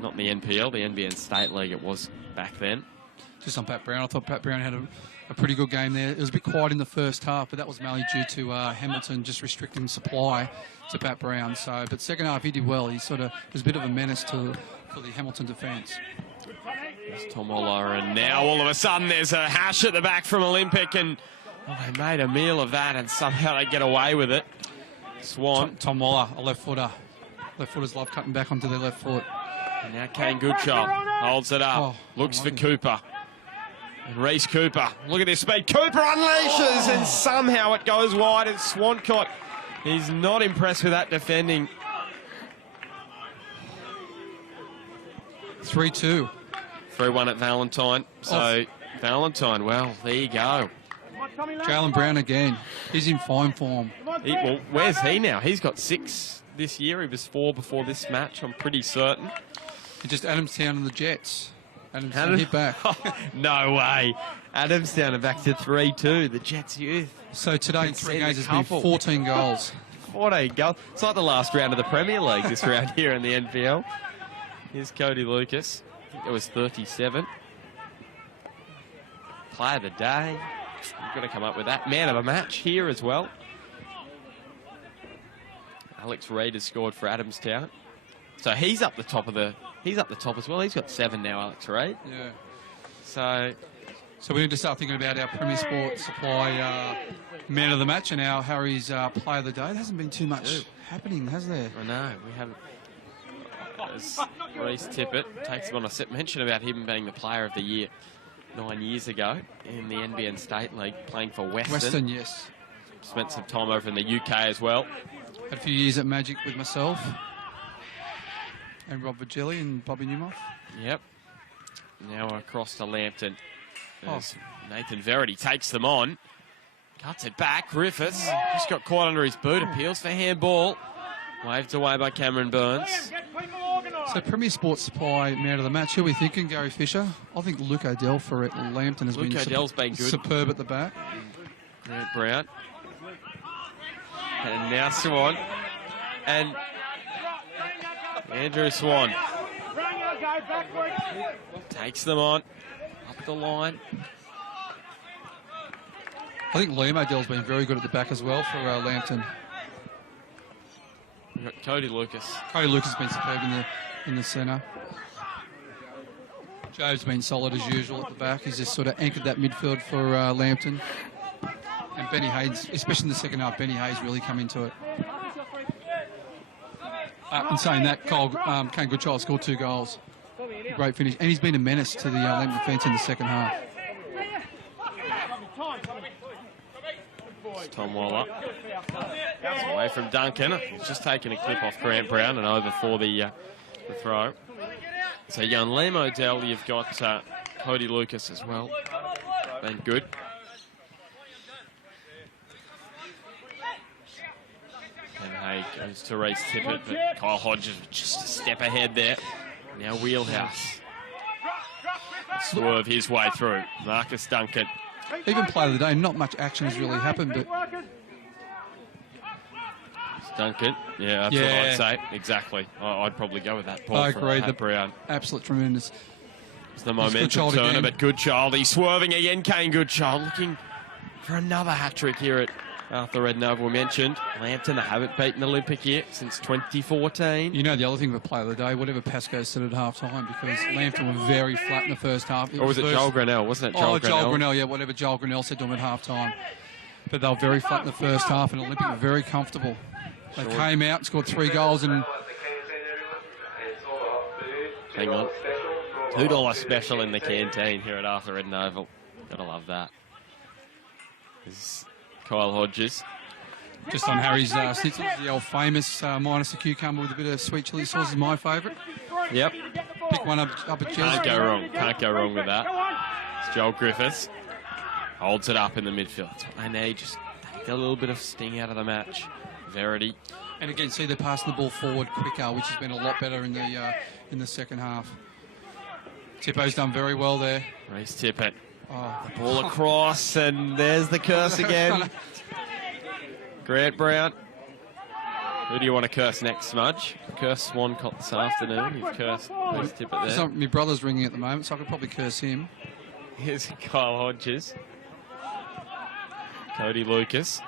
Not in the NPL, the NBN State League it was back then. Just on Pat Brown, I thought Pat Brown had a pretty good game there. It was a bit quiet in the first half, but that was mainly due to Hamilton just restricting supply to Pat Brown. So, but second half he did well. He sort of was a bit of a menace for the Hamilton defence. There's Tom Ola, and now all of a sudden there's a hash at the back from Olympic, and they made a meal of that, and somehow they get away with it. Swan. Tom Waller, a left footer. Left footers love cutting back onto their left foot. And now Kane Goodchild holds it up, looks for Cooper. And Reece Cooper, look at this speed. Cooper unleashes, and somehow it goes wide. It's Swancott. He's not impressed with that defending. 3-2. 3-1 at Valentine. So Valentine, well, there you go. Jalen Brown again. He's in fine form. Well, where's he now? He's got 6 this year. He was 4 before this match, I'm pretty certain. Just Adamstown and the Jets. Adamstown hit back. No way. Adamstown are back to 3-2, the Jets youth. So today in 3 games there's been 14 goals. 14 goals. It's like the last round of the Premier League this round here in the NPL. Here's Cody Lucas. I think it was 37. Player of the day. You've got to come up with that. Man of a match here as well. Alex Reid has scored for Adamstown. So he's up the top as well. He's got 7 now, Alex Reid. Yeah. So we need to start thinking about our Premier Sport Supply man of the match and our Harry's player of the day. There hasn't been too much happening, has there? I know, we haven't. As Reece Tippett takes him on. I mentioned about him being the player of the year 9 years ago in the NBN State League, playing for Western. Western, yes. Spent some time over in the UK as well. Had a few years at Magic with myself and Rob Virgili and Bobby Newmoff. Yep. Now across to Lambton. As Nathan Verity takes them on. Cuts it back. Griffiths just got caught under his boot. Appeals for handball. Waved away by Cameron Burns. So Premier Sports Supply man of the match. Who are we thinking? Gary Fisher? I think Luke O'Dell for it. Lambton has been good. Superb at the back. Grant Brown. And now Swan. And Andrew Swan takes them on. Up the line. I think Liam O'Dell's been very good at the back as well for Lambton. We've got Cody Lucas. Cody Lucas has been superb in the centre. Joe's been solid as usual at the back. He's just sort of anchored that midfield for Lambton. And Benny Hayes, especially in the second half, Benny Hayes really come into it. In saying that, Kane Goodchild scored 2 goals. Great finish. And he's been a menace to the Lambton defence in the second half. It's Tom Waller. Away from Duncan. He's just taken a clip off Grant Brown and over for the throw. So young Liam O'Dell, you've got Cody Lucas as well. Been good. And Okay, goes to Reese Tippett, but Kyle Hodges just a step ahead there. Now Wheelhouse. Swerve his way through. Marcus Duncan. Even play of the day, not much action has really happened, but Duncan, yeah, that's what I'd say. Exactly. I'd probably go with that. Paul, I agree. The Brown. Absolute tremendous. It's the momentum turner, but Goodchild. He's swerving again. Kane Goodchild looking for another hat-trick here at Arthur Redknapp. We mentioned Lambton, they haven't beaten Olympic yet since 2014. You know the other thing with play of the day, whatever Pascoe said at half-time, because Lambton were very flat in the first half. Or was it Joel Grinnell? Wasn't it Joel Grinnell? Joel Grinnell, yeah, whatever Joel Grinnell said to him at half-time. But they were very flat in the first half, and Olympic were very comfortable. They came out and scored 3 goals. And hang on. $2 special in the canteen here at Arthur Redknapp. Gotta love that. This is Kyle Hodges. Just on Harry's snitzels, the old famous minus the cucumber with a bit of sweet chilli sauce is my favourite. Yep. Pick one up at Chelsea. Can't go wrong. Can't go wrong with that. It's Joel Griffiths. Holds it up in the midfield. And they just take a little bit of sting out of the match. Verity. And again, see they're passing the ball forward quicker, which has been a lot better in the second half. Tippo's done very well there. Reese Tippett. Oh. The ball across, and there's the curse again. Grant Brown. Who do you want to curse next, Smudge? Curse Swancott this afternoon. You've cursed Reese Tippett there. My brother's ringing at the moment, so I could probably curse him. Here's Kyle Hodges. Cody Lucas.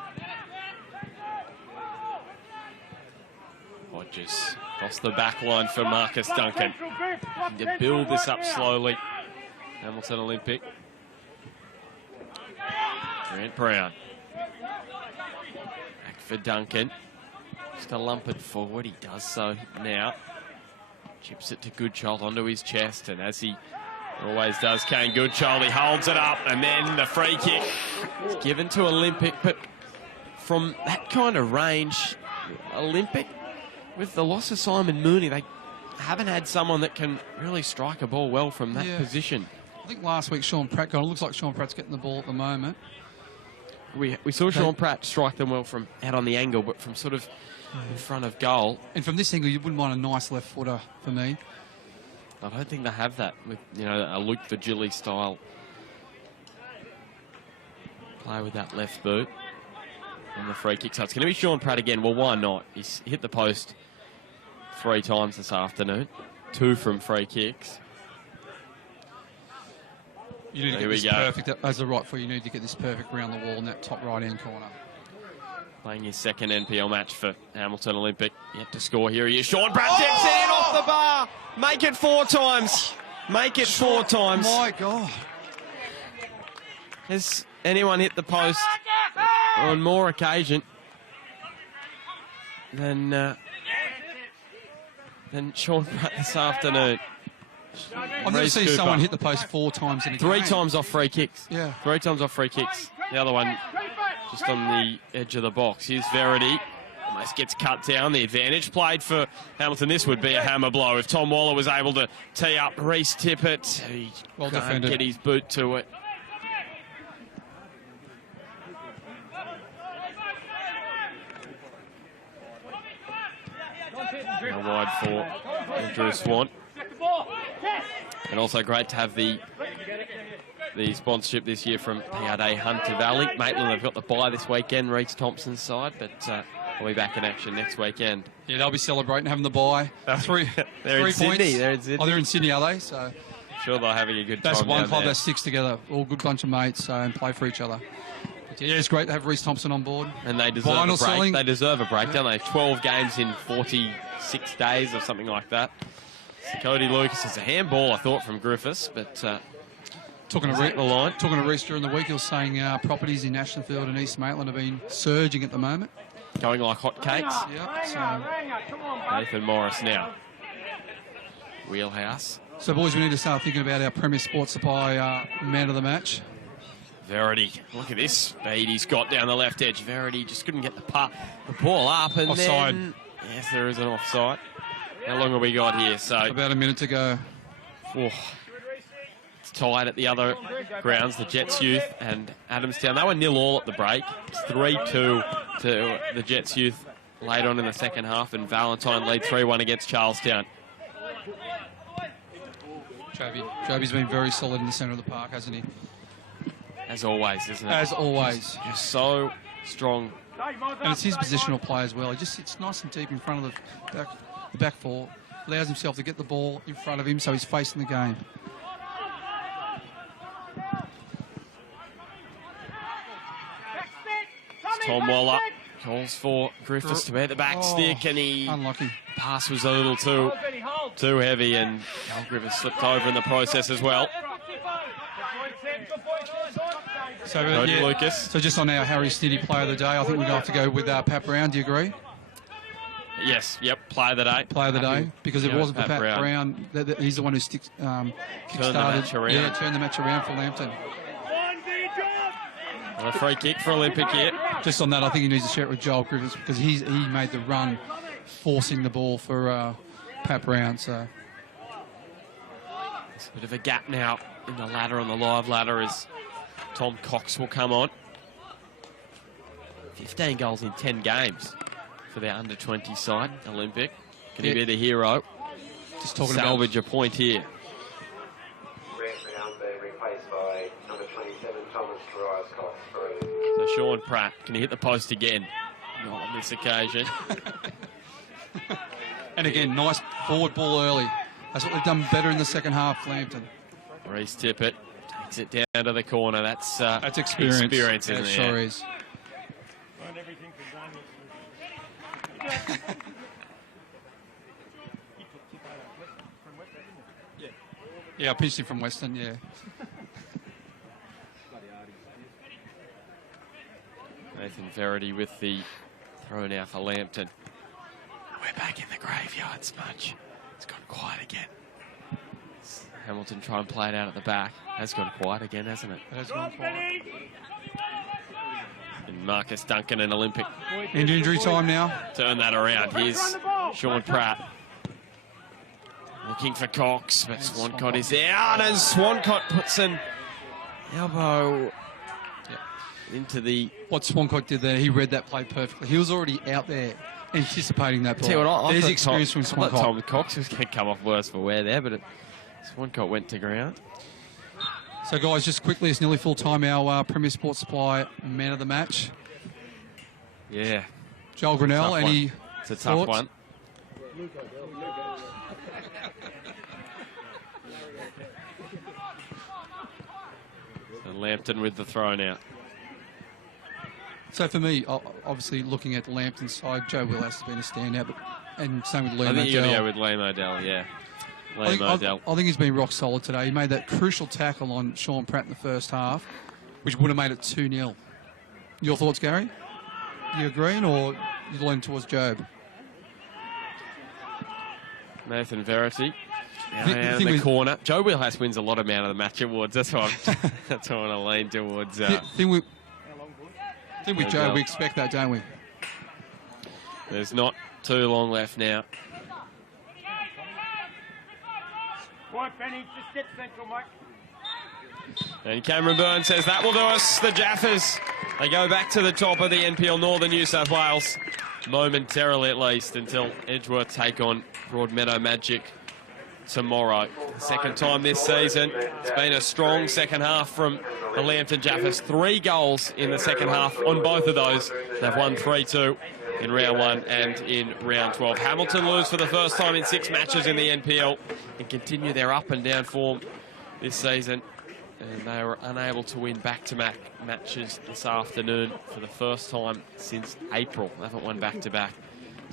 Hodges across the back line for Marcus Duncan. To build this up slowly. Hamilton Olympic. Grant Brown. Back for Duncan. Just a lump it forward. He does so now. Chips it to Goodchild onto his chest, and as he always does, Kane Goodchild, he holds it up, and then the free kick is given to Olympic. But from that kind of range, Olympic, with the loss of Simon Mooney, they haven't had someone that can really strike a ball well from that position. I think last week Sean Pratt got it. Looks like Sean Pratt's getting the ball at the moment. We saw Sean Pratt strike them well from out on the angle, but from sort of in front of goal. And from this angle, you wouldn't mind a nice left footer for me. I don't think they have that with, you know, a Luke Virgili style play with that left boot on the free kick. So it's going to be Sean Pratt again. Well, why not? He's hit the post 3 times this afternoon, 2 from free kicks. You need to get this perfect, as a right foot, you need to get this perfect round the wall in that top right-hand corner. Playing his second NPL match for Hamilton Olympic. Yet to score. Here he is. Sean Pratt tips it in off the bar. Make it 4 times. Make it 4 times. My God. Has anyone hit the post on more occasion than Sean Pratt this afternoon? I've never seen someone hit the post 4 times in a game. 3 times off free kicks. Yeah. 3 times off free kicks. The other one just on the edge of the box. Here's Verity. Almost gets cut down. The advantage played for Hamilton. This would be a hammer blow if Tom Waller was able to tee up Reese Tippett. He well can't defended. get his boot to it. Now wide for Andrew Swan. And also great to have the sponsorship this year from PRD Hunter Valley. Maitland have got the bye this weekend, Reece Thompson's side, but we'll be back in action next weekend. Yeah, they'll be celebrating having the bye. 3 they're in Sydney. They're in Sydney. Oh, they're in Sydney, are they? So sure they're having a good time. That's one club there. that sticks together. All good bunch of mates and play for each other. But yeah, it's great to have Reece Thompson on board. And they deserve a break. Selling. They deserve a break, don't they? 12 games in 46 days or something like that. So Cody Lucas is a handball, I thought, from Griffiths, but talking to Reece during the week, he was saying properties in Ashtonfield and East Maitland have been surging at the moment. Going like hotcakes. Yep. So Nathan Morris now. Wheelhouse. So, boys, we need to start thinking about our Premier Sports Supply man of the match. Verity, look at this speed he's got down the left edge. Verity just couldn't get the ball up, and offside. Then yes, there is an offside. How long have we got here? So about a minute to go. Oh, it's tied at the other grounds, the Jets Youth and Adamstown. They were 0-0 at the break. It's 3-2 to the Jets Youth late on in the second half, and Valentine lead 3-1 against Charlestown. Joby's been very solid in the centre of the park, hasn't he? As always, isn't it? As always. Just so strong. And it's his positional play as well. He just sits nice and deep in front of the back four, allows himself to get the ball in front of him so he's facing the game. Tom Waller calls for Griffiths to bear the back stick, and unlucky. Pass was a little too heavy, and Cal Griffiths slipped over in the process as well. So, Lucas. So just on our Harry Snitty player of the day, I think we're going to have to go with Pat Brown. Do you agree? Yes, yep, player of the day. Player of the day, because if it wasn't for Pat Brown, he's the one who kick-started. Turned the match around. Yeah, turned the match around for Lambton. And a free kick for Olympic here. Just on that, I think he needs to share it with Joel Griffiths, because he made the run, forcing the ball for Pat Brown. So there's a bit of a gap now in the ladder, on the live ladder, as Tom Cox will come on. 15 goals in 10 games for their under-20 side, Olympic. Can he be the hero? Just talking salvage a point here. Replaced by number 27, Thomas Cox. So Sean Pratt, can he hit the post again? Not on this occasion. And again, nice forward ball early. That's what they've done better in the second half, Lambton. Reese Tippett takes it down to the corner. That's experience. Experience, it isn't it? sure is. Yeah, I pinched him from Western, yeah. Nathan Verity with the throw now for Lambton. We're back in the graveyard, Smudge. It's gone quiet again. Hamilton try and play it out at the back. Has gone quiet again, hasn't it? It has gone quiet. And Marcus Duncan and Olympic. Into injury time now. Turn that around. Here's Sean Pratt. Looking for Cox, but Swancott is out, and Swancott puts an elbow into the... What Swancott did there, he read that play perfectly. He was already out there anticipating that ball. There's experience from Swancott. Tom Cox was going to come off worse for wear there, but Swancott went to ground. So, guys, just quickly, it's nearly full time. Our Premier Sports Supply man of the match. Yeah. Joel Grinnell, any It's a tough one. So Lambton with the throw now. So for me, obviously looking at the Lambton side, Joe Willis has been a standout, and same with Liam I think you're going to O'Dell. go with Liam O'Dell, yeah. I think he's been rock solid today. He made that crucial tackle on Sean Pratt in the first half, which would have made it 2-0. Your thoughts, Gary? You agreeing, or you lean towards Job? Nathan Verity down in the corner. Joe Wheelhouse wins a lot of man of the match awards. That's what I want to lean towards. I think with Joe, we expect that, don't we? There's not too long left now. Right, Benny, just get central, mate. And Cameron Byrne says that will do us. The Jaffas, they go back to the top of the NPL Northern New South Wales, momentarily at least, until Edgeworth take on Broadmeadow Magic tomorrow. Second time this season. It's been a strong second half from the Lambton Jaffas. 3 goals in the second half on both of those. They've won 3-2 in round 1 and in round 12. Hamilton lose for the first time in 6 matches in the NPL and continue their up and down form this season. And they were unable to win back-to-back matches this afternoon for the first time since April. They haven't won back-to-back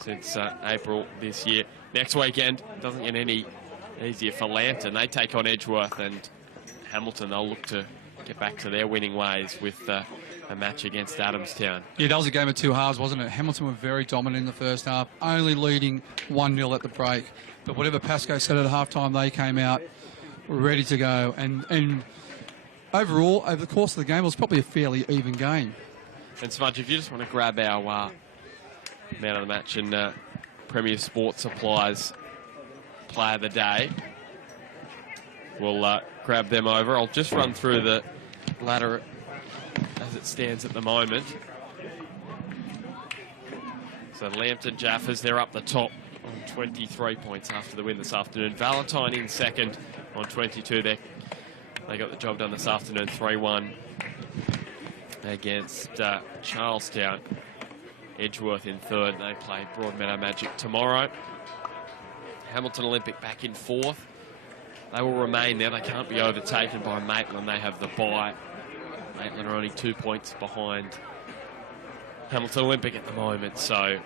since April this year. Next weekend doesn't get any easier for Lambton. They take on Edgeworth, and Hamilton, they'll look to get back to their winning ways with a match against Adamstown. Yeah, that was a game of 2 halves, wasn't it? Hamilton were very dominant in the first half, only leading 1-0 at the break. But whatever Pascoe said at halftime, they came out ready to go. And overall, over the course of the game, it was probably a fairly even game. And Smudge, if you just want to grab our man of the match and Premier Sports Supplies player of the day, we'll grab them over. I'll just run through the ladder as it stands at the moment. So Lambton Jaffas, they're up the top on 23 points after the win this afternoon. Valentine in second on 22. They got the job done this afternoon, 3-1 against Charlestown. Edgeworth in third. They play Broadmeadow Magic tomorrow. Hamilton Olympic back in fourth. They will remain there. They can't be overtaken by Maitland. They have the bye. Maitland are only 2 points behind Hamilton Olympic at the moment, so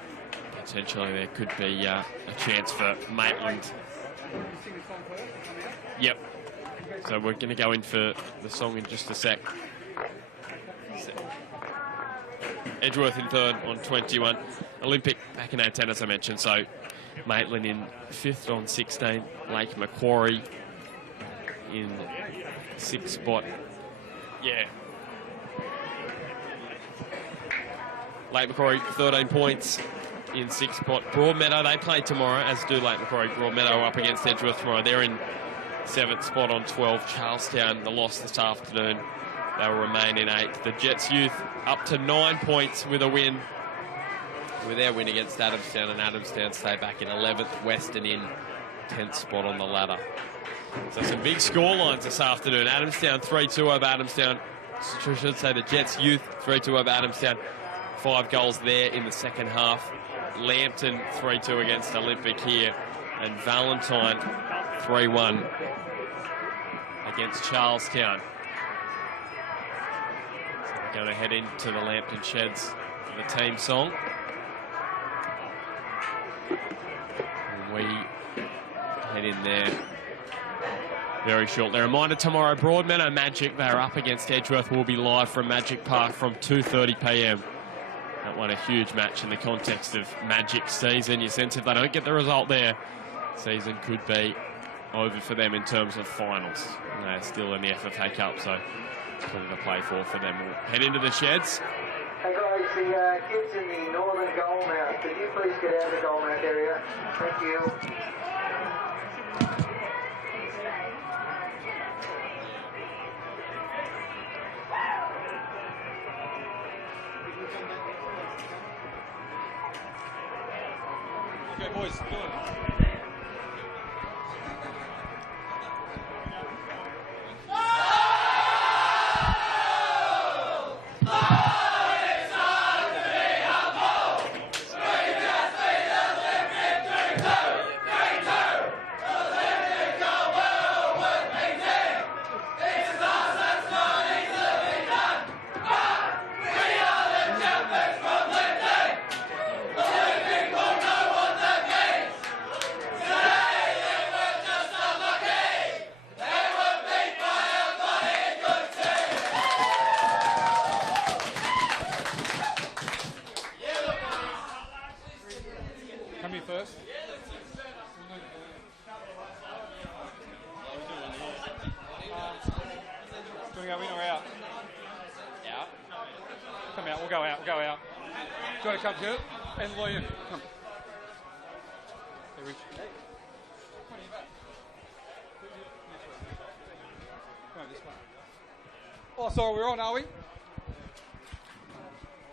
potentially there could be a chance for Maitland. Yep. So we're going to go in for the song in just a sec. Edgeworth in third on 21. Olympic back in 18, as I mentioned. So Maitland in fifth on 16. Lake Macquarie in sixth spot. Yeah. Lake Macquarie, 13 points in sixth spot. Broadmeadow, they play tomorrow, as do Lake Macquarie. Broadmeadow up against Edgeworth tomorrow. They're in seventh spot on 12. Charlestown, the loss this afternoon. They will remain in eighth. The Jets Youth up to 9 points with a win. With their win against Adamstown, and Adamstown stay back in 11th. Western in 10th spot on the ladder. So some big score lines this afternoon. Adamstown 3-2 over Adamstown. I should say the Jets Youth 3-2 over Adamstown. 5 goals there in the second half. Lambton 3-2 against Olympic here. And Valentine 3-1 against Charlestown. So we're going to head into the Lambton sheds for the team song. And we head in there very shortly. A reminder, tomorrow Broadmeadow Magic, they're up against Edgeworth. We'll be live from Magic Park from 2:30 p.m. That one a huge match in the context of Magic season. You sense if they don't get the result there, season could be over for them in terms of finals. They're still in the FFA Cup, so plenty to play for them. We'll head into the sheds. Hey guys, the kids in the northern goal mount, could you please get out of the goal mount area? Thank you. Okay, boys, go on. Come here first. Do you want to go in or out? Out. Come out, we'll go out, Do you want to come to it? And William, come. Hey, Rich. Come on, this way. Oh, sorry, we're on, are we?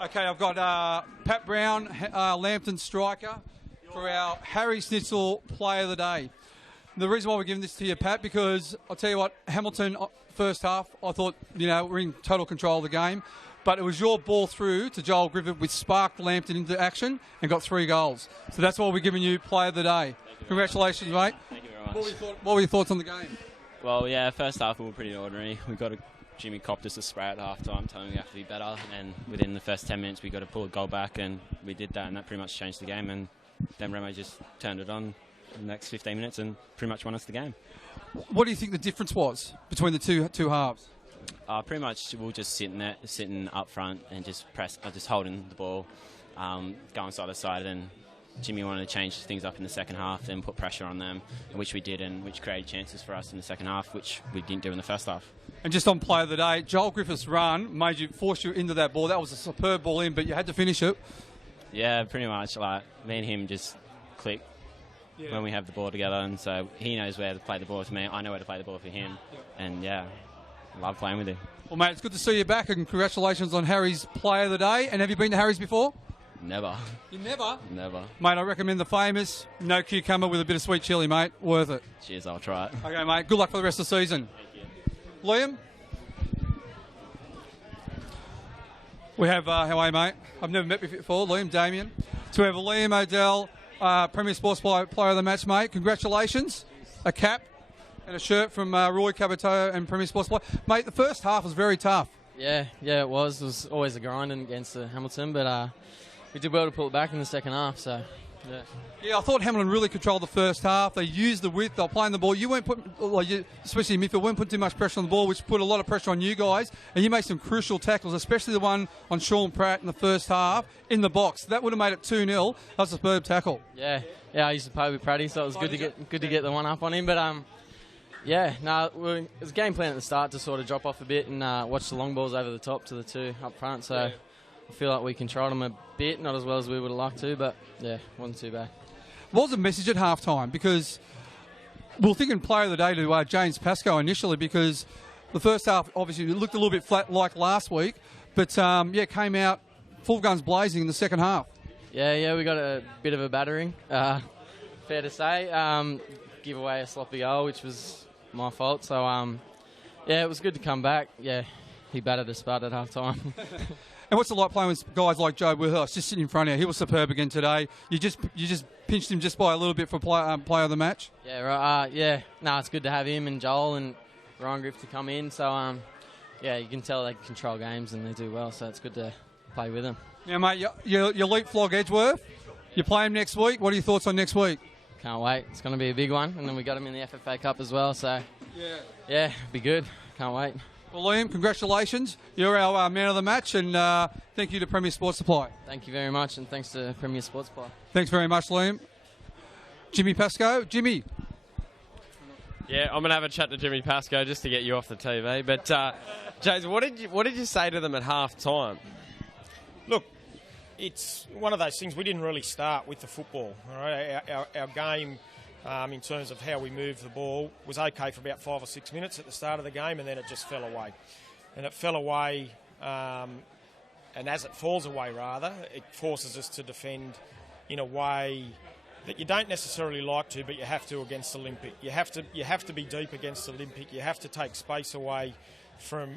Okay, I've got Pat Brown, Lambton striker, for our Harry Snitzel Player of the Day. The reason why we're giving this to you, Pat, because I'll tell you what, Hamilton, first half, I thought, we're in total control of the game, but it was your ball through to Joel Griffith which sparked Lambton into action and got 3 goals. So that's why we're giving you Player of the Day. Congratulations, mate. Thank you very much. What were your thoughts on the game? Well, yeah, first half we were pretty ordinary. We got Jimmy copped us a spray at half time, telling me we have to be better, and within the first 10 minutes we got to pull a goal back, and we did that, and that pretty much changed the game, and then Remo just turned it on in the next 15 minutes and pretty much won us the game. What do you think the difference was between the two halves? Pretty much we were just sitting up front and just holding the ball, going side to side, and Jimmy wanted to change things up in the second half and put pressure on them, which we did, and which created chances for us in the second half, which we didn't do in the first half. And just on Player of the Day, Joel Griffith's run forced you into that ball. That was a superb ball in, but you had to finish it. Yeah, pretty much. Like, me and him just click when we have the ball together, and so he knows where to play the ball for me. I know where to play the ball for him, and yeah, I love playing with him. Well, mate, it's good to see you back, and congratulations on Harry's Player of the Day. And have you been to Harry's before? Never. You never? Never. Mate, I recommend the famous no cucumber with a bit of sweet chilli, mate. Worth it. Cheers, I'll try it. Okay, mate. Good luck for the rest of the season. Liam? We have, how are you, mate? I've never met you before. Liam, Damien. So we have Liam O'Dell, Premier Sports Player of the Match, mate. Congratulations. A cap and a shirt from Roy Caboto and Premier Sports Player. Mate, the first half was very tough. Yeah, it was. It was always a grind against Hamilton, but we did well to pull it back in the second half, so, yeah. Yeah, I thought Hamilton really controlled the first half. They used the width. They were playing the ball. You weren't putting, especially in midfield, weren't putting too much pressure on the ball, which put a lot of pressure on you guys. And you made some crucial tackles, especially the one on Sean Pratt in the first half in the box. That would have made it 2-0. That was a superb tackle. Yeah. I used to play with Pratty, so it was good to get the one up on him. But it was a game plan at the start to sort of drop off a bit and watch the long balls over the top to the two up front. So I feel like we controlled them a bit, not as well as we would have liked to, but wasn't too bad. What was the message at halftime? Because we were thinking player of the day to James Pascoe initially, because the first half obviously looked a little bit flat like last week, but came out full guns blazing in the second half. Yeah, we got a bit of a battering, fair to say. Give away a sloppy goal, which was my fault. So, it was good to come back. Yeah, he battered us bad at half-time. And what's it like playing with guys like Joe Wirhurst just sitting in front of you? He was superb again today. You just pinched him just by a little bit for player of the match? Yeah, right. It's good to have him and Joel and Ryan Griff to come in. So, you can tell they control games and they do well. So it's good to play with them. Now, mate, you leapfrog Edgeworth. You play him next week. What are your thoughts on next week? Can't wait. It's going to be a big one. And then we got him in the FFA Cup as well. So, be good. Can't wait. Well, Liam, congratulations. You're our man of the match, and thank you to Premier Sports Supply. Thank you very much, and thanks to Premier Sports Supply. Thanks very much, Liam. Jimmy Pascoe. Jimmy. Yeah, I'm going to have a chat to Jimmy Pascoe just to get you off the TV. But, James, what did you say to them at half-time? Look, it's one of those things. We didn't really start with the football. All right? Our game, in terms of how we moved the ball, was okay for about 5 or 6 minutes at the start of the game, and then it just fell away. And it fell away, and as it falls away, rather, it forces us to defend in a way that you don't necessarily like to, but you have to against Olympic. You have to be deep against Olympic. You have to take space away for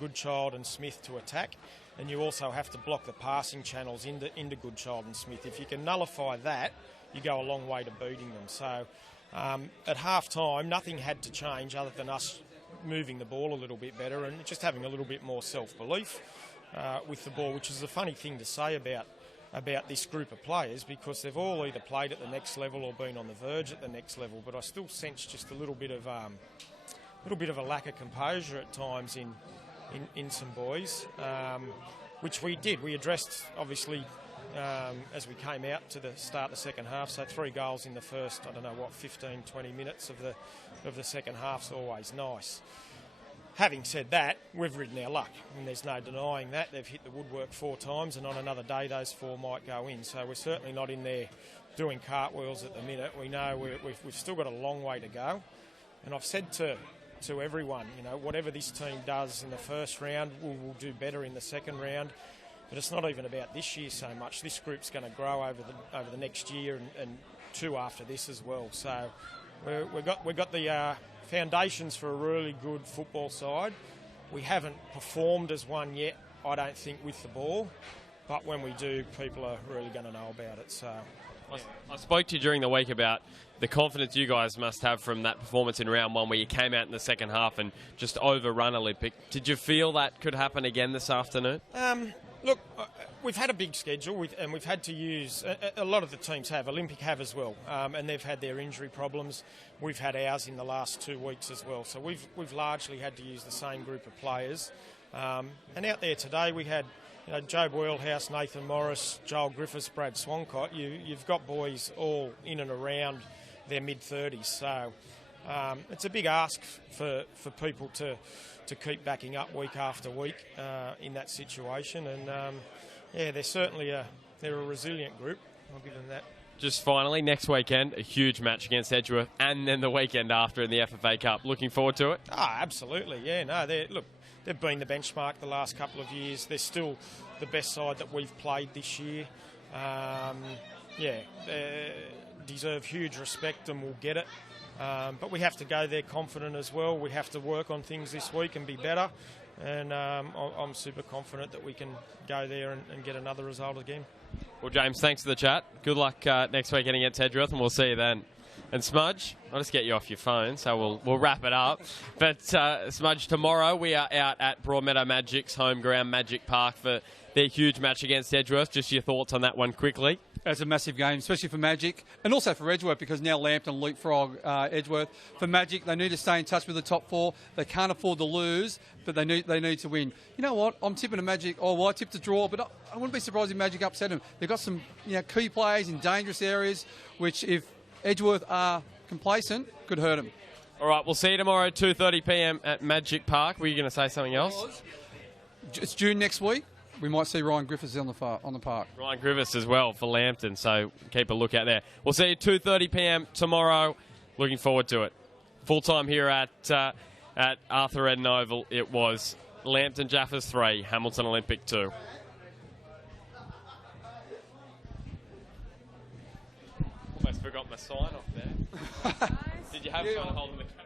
Goodchild and Smith to attack. And you also have to block the passing channels into Goodchild and Smith. If you can nullify that, you go a long way to beating them. So at half-time, nothing had to change other than us moving the ball a little bit better and just having a little bit more self-belief with the ball, which is a funny thing to say about this group of players, because they've all either played at the next level or been on the verge at the next level. But I still sense just a little bit of a lack of composure at times in some boys, which we did. We addressed, obviously, as we came out to the start of the second half. So 3 goals in the first, 15, 20 minutes of the second half's always nice. Having said that, we've ridden our luck, and there's no denying that. They've hit the woodwork 4 times, and on another day those 4 might go in. So we're certainly not in there doing cartwheels at the minute. We know we've still got a long way to go. And I've said to everyone, whatever this team does in the first round, we'll do better in the second round. But it's not even about this year so much. This group's going to grow over the next year and 2 after this as well. So we've got the foundations for a really good football side. We haven't performed as one yet, I don't think, with the ball. But when we do, people are really going to know about it. So I spoke to you during the week about the confidence you guys must have from that performance in round 1 where you came out in the second half and just overrun Olympic. Did you feel that could happen again this afternoon? Look, we've had a big schedule, and we've had to use a lot of the teams have. Olympic have as well, and they've had their injury problems. We've had ours in the last 2 weeks as well. So we've largely had to use the same group of players. And out there today, we had Joe Boylehouse, Nathan Morris, Joel Griffiths, Brad Swancott. You've got boys all in and around their mid-30s. So it's a big ask for people to keep backing up week after week in that situation. And, they're certainly they're a resilient group. I'll give them that. Just finally, next weekend, a huge match against Edgeworth, and then the weekend after in the FFA Cup. Looking forward to it? Absolutely, yeah. No, they've been the benchmark the last couple of years. They're still the best side that we've played this year. deserve huge respect and will get it. But we have to go there confident as well. We have to work on things this week and be better. And I'm super confident that we can go there and get another result again. Well, James, thanks for the chat. Good luck next week against Hedgeworth, and we'll see you then. And Smudge, I'll just get you off your phone, so we'll wrap it up. But Smudge, tomorrow we are out at Broadmeadow Magic's home ground, Magic Park, for their huge match against Edgeworth. Just your thoughts on that one quickly. It's a massive game, especially for Magic, and also for Edgeworth, because now Lambton leapfrog Edgeworth. For Magic, they need to stay in touch with the top four. They can't afford to lose, but they need to win. You know what? I'm tipping a Magic. Oh, well, I tipped a draw, but I wouldn't be surprised if Magic upset them. They've got some key players in dangerous areas, which if Edgeworth are complacent, could hurt them. All right, we'll see you tomorrow at 2:30 p.m. at Magic Park. Were you going to say something else? It's June next week. We might see Ryan Griffiths on the park. Ryan Griffiths as well for Lambton, so keep a look out there. We'll see you 2:30 p.m. tomorrow. Looking forward to it. Full time here at Arthur Eden Oval. It was Lambton Jaffas 3, Hamilton Olympic 2. Almost forgot my sign off there. Did you have fun holding the camera?